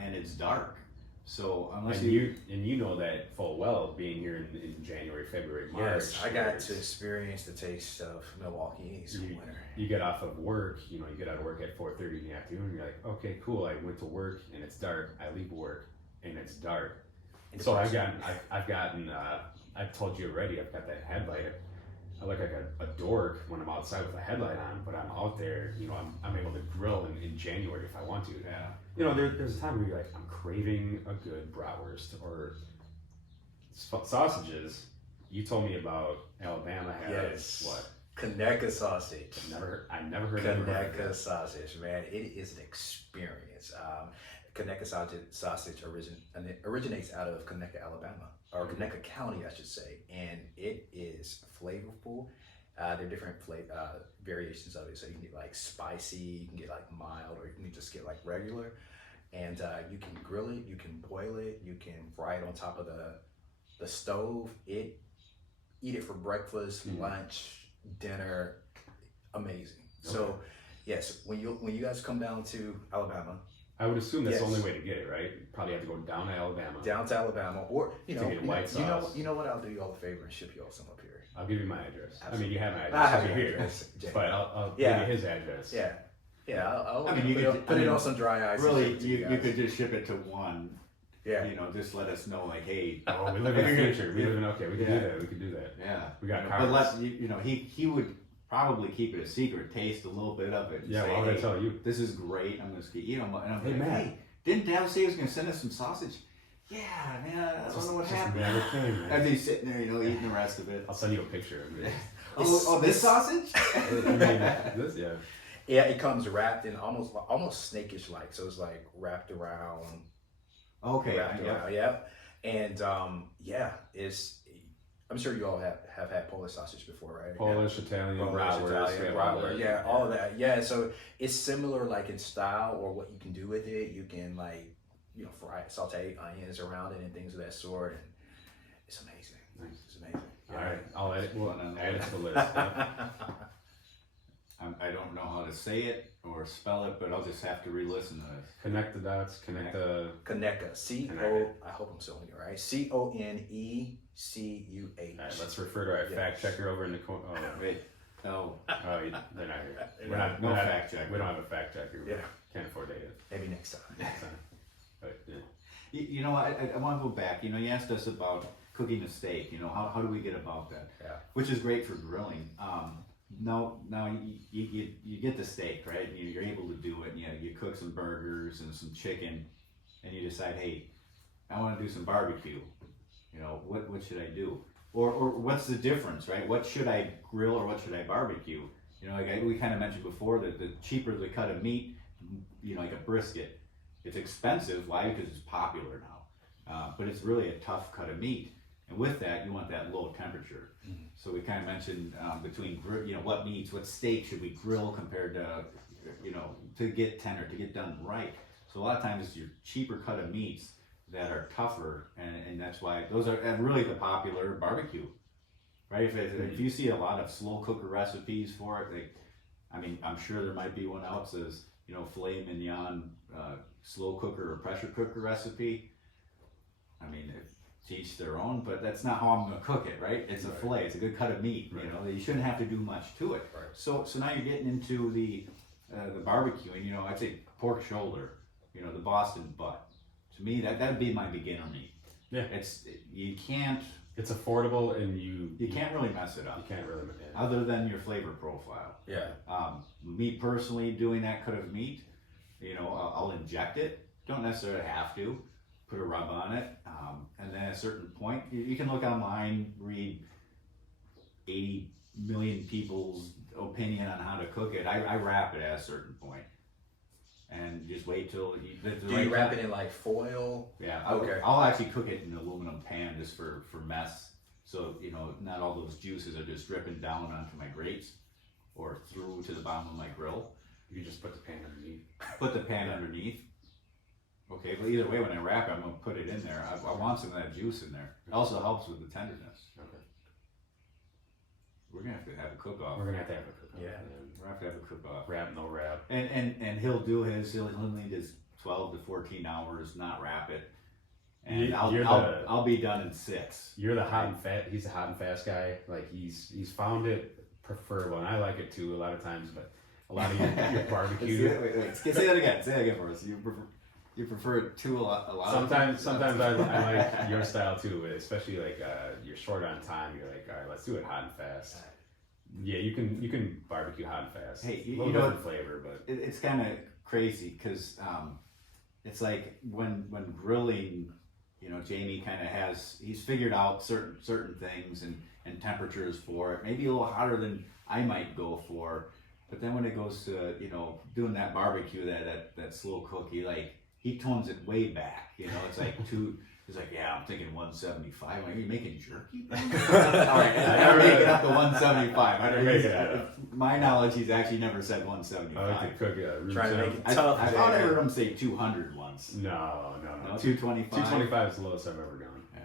and it's dark. So unless you know that full well, being here in January, February, March. Yes, I got to experience the taste of Milwaukee's winter. You get off of work, you get out of work at 4:30 in the afternoon, and you're like, okay, cool. I went to work and it's dark. I leave work and it's dark. So I've told you already, I've got that headlight. I look like a dork when I'm outside with a headlight on, but I'm out there, I'm able to grill in January if I want to. Yeah. There's a time where you're like, I'm craving a good bratwurst or sausages. You told me about Alabama has what? Conecuh sausage. I never heard of Conecuh sausage, man. It is an experience. Conecuh sausage originates out of Conecuh, Alabama, or Conecuh County, I should say, and it is flavorful. There are different variations of it, so you can get like spicy, you can get like mild, or you can just get like regular. And you can grill it, you can boil it, you can fry it on top of the stove. Eat it for breakfast, lunch, dinner. Amazing. Okay. So yes, when you guys come down to Alabama, I would assume that's the only way to get it, right? You probably have to go down to Alabama. Or to get white sauce. You know what? I'll do you all a favor and ship you all some up here. I'll give you my address. Absolutely. I mean, you have my address. I have your address, but I'll give you his address. Yeah. I'll put it on some dry ice. Really, you could just ship it to one. Yeah. Just let us know, like, hey. Oh, we live in the future. We can do that. Yeah. We got cars. But he would probably keep it a secret, taste a little bit of it. And say, why would I tell you? This is great. I'm going to eat them. And I'm hey, like, man. Hey, didn't Dad say he was going to send us some sausage? Yeah, man, I don't know what happened. And he's sitting there, eating the rest of it. I'll send you a picture of it. This sausage? Yeah, it comes wrapped in almost snakish like, so it's like wrapped around. Okay. And it's. I'm sure you all have had Polish sausage before, right? Polish, Italian, bratwurst, yeah, all of that. Yeah, so it's similar, like in style or what you can do with it. You can fry, saute onions around it and things of that sort, and it's amazing. Nice. It's amazing. All right, I'll add it. We'll Fun add it to the list. Yeah. I don't know how to say it or spell it, but I'll just have to re-listen to this. Connect the dots. Connect the. Conneca. C-O, I hope I'm spelling it right. C-O-N-E-C-U-H. All right, let's refer to our fact checker over in the corner. Oh, Wait, no, oh, they're not here. no fact checker. We don't have a fact checker. Yeah. Can't afford that yet. Maybe next time. But yeah. You know, I want to go back. You know, you asked us about cooking a steak. You know, how do we get about that? Yeah. Which is great for grilling. Now you get the steak, right? You're able to do it. You cook some burgers and some chicken, and you decide, hey, I want to do some barbecue. You know, what should I do? Or what's the difference, right? What should I grill or what should I barbecue? You know, like we kind of mentioned before, that the cheaper the cut of meat, you know, like a brisket, it's expensive. Why? Because it's popular now. But it's really a tough cut of meat. And with that, you want that low temperature. Mm-hmm. So we kind of mentioned between, you know, what meats, what steak should we grill compared to, you know, to get tender, to get done right. So a lot of times it's your cheaper cut of meats that are tougher, and that's why those are really the popular barbecue, right? If you see a lot of slow cooker recipes for it, like, I mean, I'm sure there might be one out that says, you know, filet mignon, slow cooker or pressure cooker recipe. I mean, to each their own, but that's not how I'm going to cook it, right? It's a fillet, it's a good cut of meat. Right. You know, you shouldn't have to do much to it. Right. So now you're getting into the barbecuing. You know, I'd say pork shoulder. You know, the Boston butt. To me, that'd be my beginner meat. Yeah. You can't. It's affordable, and you can't really mess it up. You can't really. Yeah. Other than your flavor profile. Yeah. Me personally, doing that cut of meat, you know, I'll inject it. Don't necessarily have to. Put a rub on it, and then at a certain point, you can look online, read 80 million people's opinion on how to cook it. I wrap it at a certain point, and just wait till do you wrap it in like foil? Yeah. Okay. I'll actually cook it in an aluminum pan just for mess, so you know not all those juices are just dripping down onto my grates or through to the bottom of my grill. You just put the pan underneath. Put the pan underneath. Okay, but either way, when I wrap it, I'm going to put it in there. I want some of that juice in there. It also helps with the tenderness. Okay. We're going to have a cook-off. We're going to have a cook-off. Yeah. We're going to have a cook-off. Wrap, no wrap. And he'll do he'll need his 12 to 14 hours, not wrap it. And I'll be done in 6. You're the hot and fat. He's a hot and fast guy. Like he's found it preferable, and I like it too a lot of times. But a lot of your barbecue. Wait. Say that again. Say that again for us. You prefer it to a lot. Sometimes I like your style too, especially like you're short on time. You're like, all right, let's do it hot and fast. Yeah, you can barbecue hot and fast. Hey, a little different flavor, but it's kind of crazy because it's like when grilling, you know, Jamie kind of he's figured out certain things and temperatures for it. Maybe a little hotter than I might go for, but then when it goes to, you know, doing that barbecue, that slow cookie, like. He tones it way back, you know. It's like He's like, yeah, I'm thinking 175. I'm like, are you making jerky? All right, I never make it up to 175. I don't make it up. My knowledge, he's actually never said 175. I like to cook it. Trying to make it tough. I thought I heard him say 200 once. No. 225. 225 is the lowest I've ever gone. Yeah.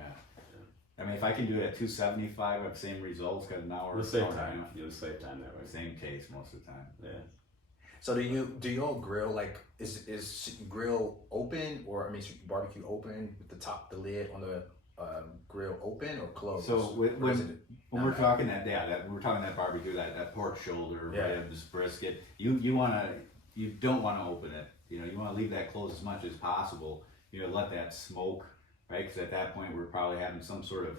I mean, if I can do it at 275, I have the same results because an hour. You'll save time. You'll save time that way. Same taste most of the time. Yeah. So do you all grill like is grill open or I mean barbecue open with the lid on the grill open or closed? So when we're talking that barbecue that pork shoulder, ribs, brisket, you don't want to open it. You know, you want to leave that closed as much as possible. You know, let that smoke, right? Because at that point we're probably having some sort of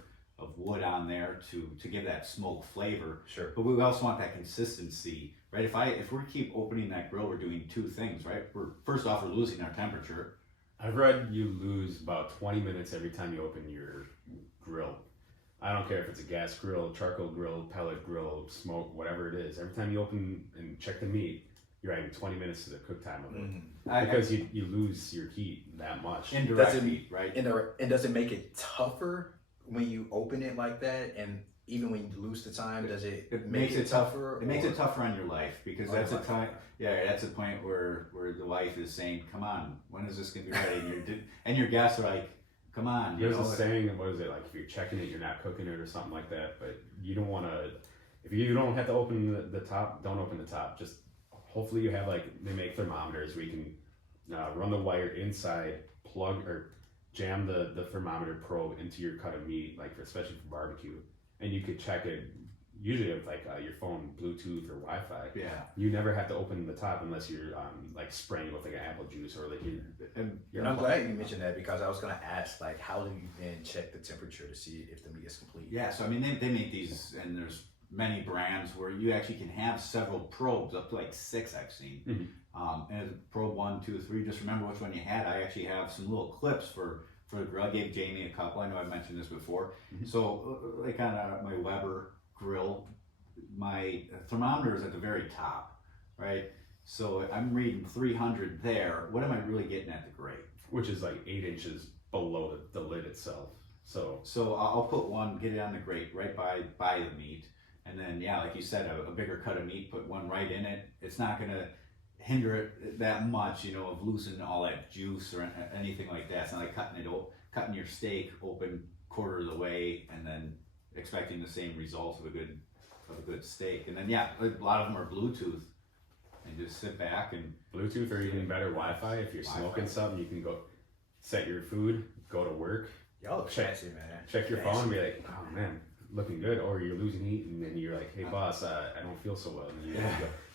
wood on there to give that smoke flavor. Sure. But we also want that consistency, right? If we keep opening that grill, we're doing two things, right? We're losing our temperature. I've read you lose about 20 minutes every time you open your grill. I don't care if it's a gas grill, charcoal grill, pellet grill, smoke, whatever it is. Every time you open and check the meat, you're adding 20 minutes to the cook time of it. Because you lose your heat that much. Indirect heat, right? And does it make it tougher when you open it like that? And even when you lose the time, does it make it tougher? It makes it tougher on your life because that's a time. Yeah, that's a point where the wife is saying, "Come on, when is this gonna be ready?" And your guests are like, come on. There's a saying, what is it, like if you're checking it, you're not cooking it or something like that, but you don't want to, if you don't have to open the top, don't open the top. Just hopefully you have like, they make thermometers where you can run the wire inside, plug or jam the thermometer probe into your cut of meat, like especially for barbecue, and you could check it usually with like your phone, Bluetooth or Wi-Fi. Yeah. You never have to open the top unless you're like spraying it with like an apple juice or like And I'm glad you mentioned that because I was going to ask, like, how do you then check the temperature to see if the meat is complete? Yeah, so I mean, they make these, and there's many brands where you actually can have several probes, up to like 6 I've seen. Mm-hmm. And probe 1, 2, 3, just remember which one you had. I actually have some little clips for the grill. I gave Jamie a couple. I know I've mentioned this before. Mm-hmm. So like on my Weber grill, my thermometer is at the very top, right? So I'm reading 300 there. What am I really getting at the grate? Which is like 8 inches below the lid itself. So I'll put one, get it on the grate right by the meat, and then like you said, a bigger cut of meat, put one right in it. It's not gonna hinder it that much, of loosening all that juice or anything like that. It's not like cutting your steak open quarter of the way and then expecting the same results of a good steak. And then a lot of them are Bluetooth, and just sit back and Bluetooth or even better Wi-Fi. If you're smoking something, you can go set your food, go to work. Y'all look fancy, man. Check your phone and be like, oh man, looking good. Or you're losing heat, and then you're like, hey boss, I don't feel so well. And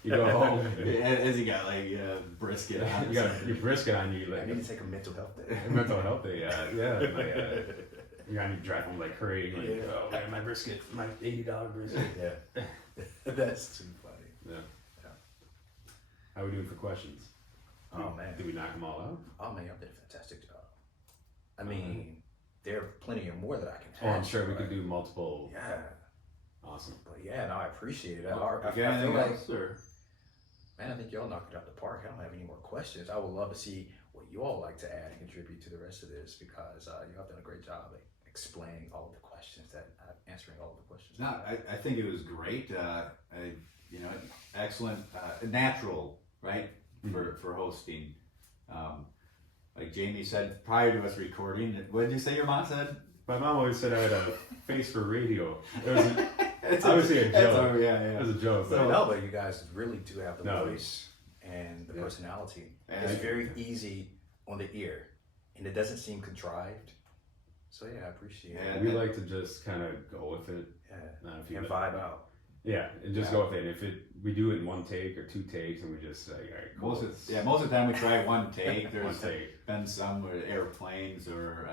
you go home. As you got like brisket on. You got your brisket on you. Like, I need to take a mental health day. Mental health day, you're on your drive home like hurrying, like, oh man, my brisket, my $80 brisket. Yeah. That's too funny. Yeah. How are we doing for questions? Oh man. Did we knock them all out? Oh man, y'all did a fantastic job. I mean, there are plenty of more that I can Oh, I'm ask, sure we but- could do multiple. Yeah. Awesome. But no, I appreciate it. I I feel anything like, else, or? man, I think y'all knocked it out the park. I don't have any more questions. I would love to see what you all like to add and contribute to the rest of this because you have done a great job at explaining all of the questions answering all of the questions. No, I think it was great. Excellent, natural, right, for hosting. Like Jamie said prior to us recording, what did you say your mom said? My mom always said I had a face for radio. It was obviously a joke. It was a joke. But No, but you guys really do have the No. voice and the personality. And It's very easy on the ear, and it doesn't seem contrived. So I appreciate it. we like to just kind of go with it. Yeah, and vibe out. Yeah, and just go with it. And if we do it in 1 take or 2 takes, and we just like, all right, cool. Most of the time we try one take. There's One take. been some with airplanes or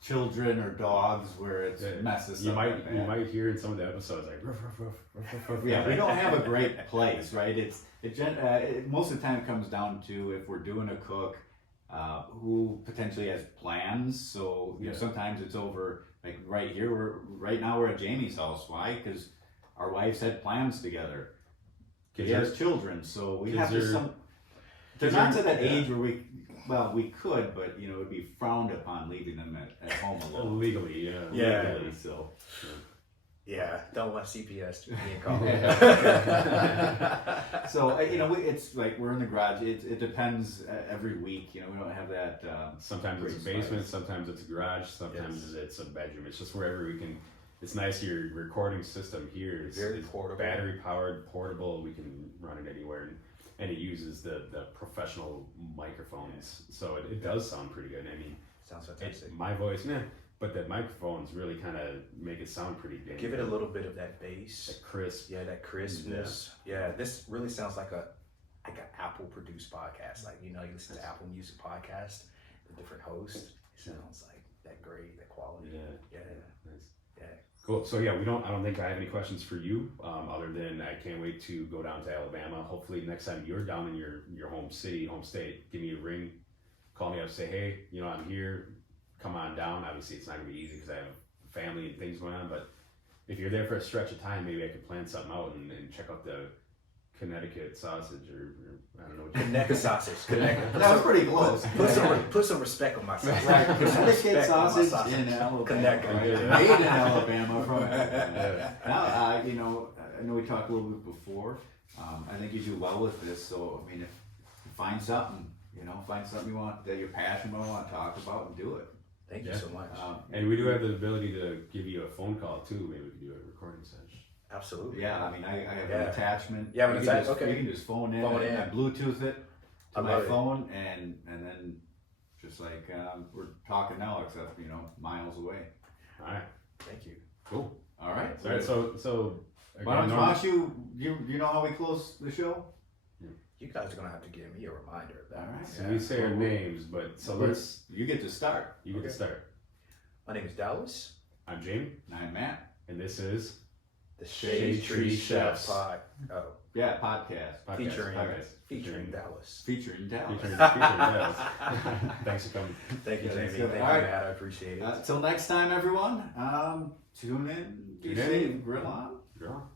children or dogs where it messes You up. might might hear in some of the episodes like ruff, ruff, ruff, ruff, ruff, ruff. Yeah, we don't have a great place, right? Most of the time it comes down to if we're doing a cook who potentially has plans. So sometimes it's over like right now we're at Jamie's house. Why? Because our wives had plans together. He has children, so we have to they're not to that age where we could, but it would be frowned upon leaving them at home alone. Legally, Legally, so. Yeah, don't want CPS to be called. So it's like we're in the garage. It depends every week. We don't have that. Sometimes it's a basement, sometimes it's a garage, sometimes it's a bedroom. It's just wherever we can. It's nice your recording system here is Very portable. battery powered, portable. We can run it anywhere, and it uses the professional microphones, so it does sound pretty good. I mean, Sounds fantastic. my voice, but the microphones really kind of make it sound pretty good. Give it a little bit of that bass. That crisp. Yeah, that crispness. Yeah, this really sounds like an Apple produced podcast. Like you listen to Apple Music podcast, the different hosts. It sounds like that great, that quality. Yeah. Nice. Yeah. Cool. So I don't think I have any questions for you, other than I can't wait to go down to Alabama. Hopefully next time you're down in your home state, give me a ring, call me up, say, hey, I'm here, come on down. Obviously it's not gonna be easy because I have family and things going on, but if you're there for a stretch of time, maybe I could plan something out and check out the Connecticut sausage or I don't know what Connecticut sausage. Connecticut. That was pretty close. Put some respect on my sausage. Right, Put some Connecticut respect on my sausage in Alabama. Connecticut. Right? Yeah. Made in Alabama from Alabama. Now, I know we talked a little bit before. I think you do well with this. So, I mean, if you find something, find something you want that you're passionate about, want to talk about, and do it. Thank you Yeah. so much. And we do have the ability to give you a phone call too. Maybe we could do a recording session. Absolutely. Yeah, I mean, I have an attachment. You have an can attachment? just- Okay. You can just phone in. Phone in. I Bluetooth it I to my love it. phone, and then just like we're talking now, except miles away. All right. Thank you. Cool. All right. All right. So Why again, don't you know how we close the show? You guys are gonna have to give me a reminder of that. All right. So we say our names, but so let's. You get to start. You get to start. My name is Dallas. I'm Jamie, And I'm Matt. and this is The Shade Tree Chefs. Yeah, podcast. podcast. Featuring Dallas. Featuring Dallas. Featuring Dallas. Thanks for coming. Thank you, Yeah, Jamie. that's Thank you, good. All right. Matt. I appreciate it. Till next time, everyone. Tune in. Be Tune in. safe. Grill on. Girl.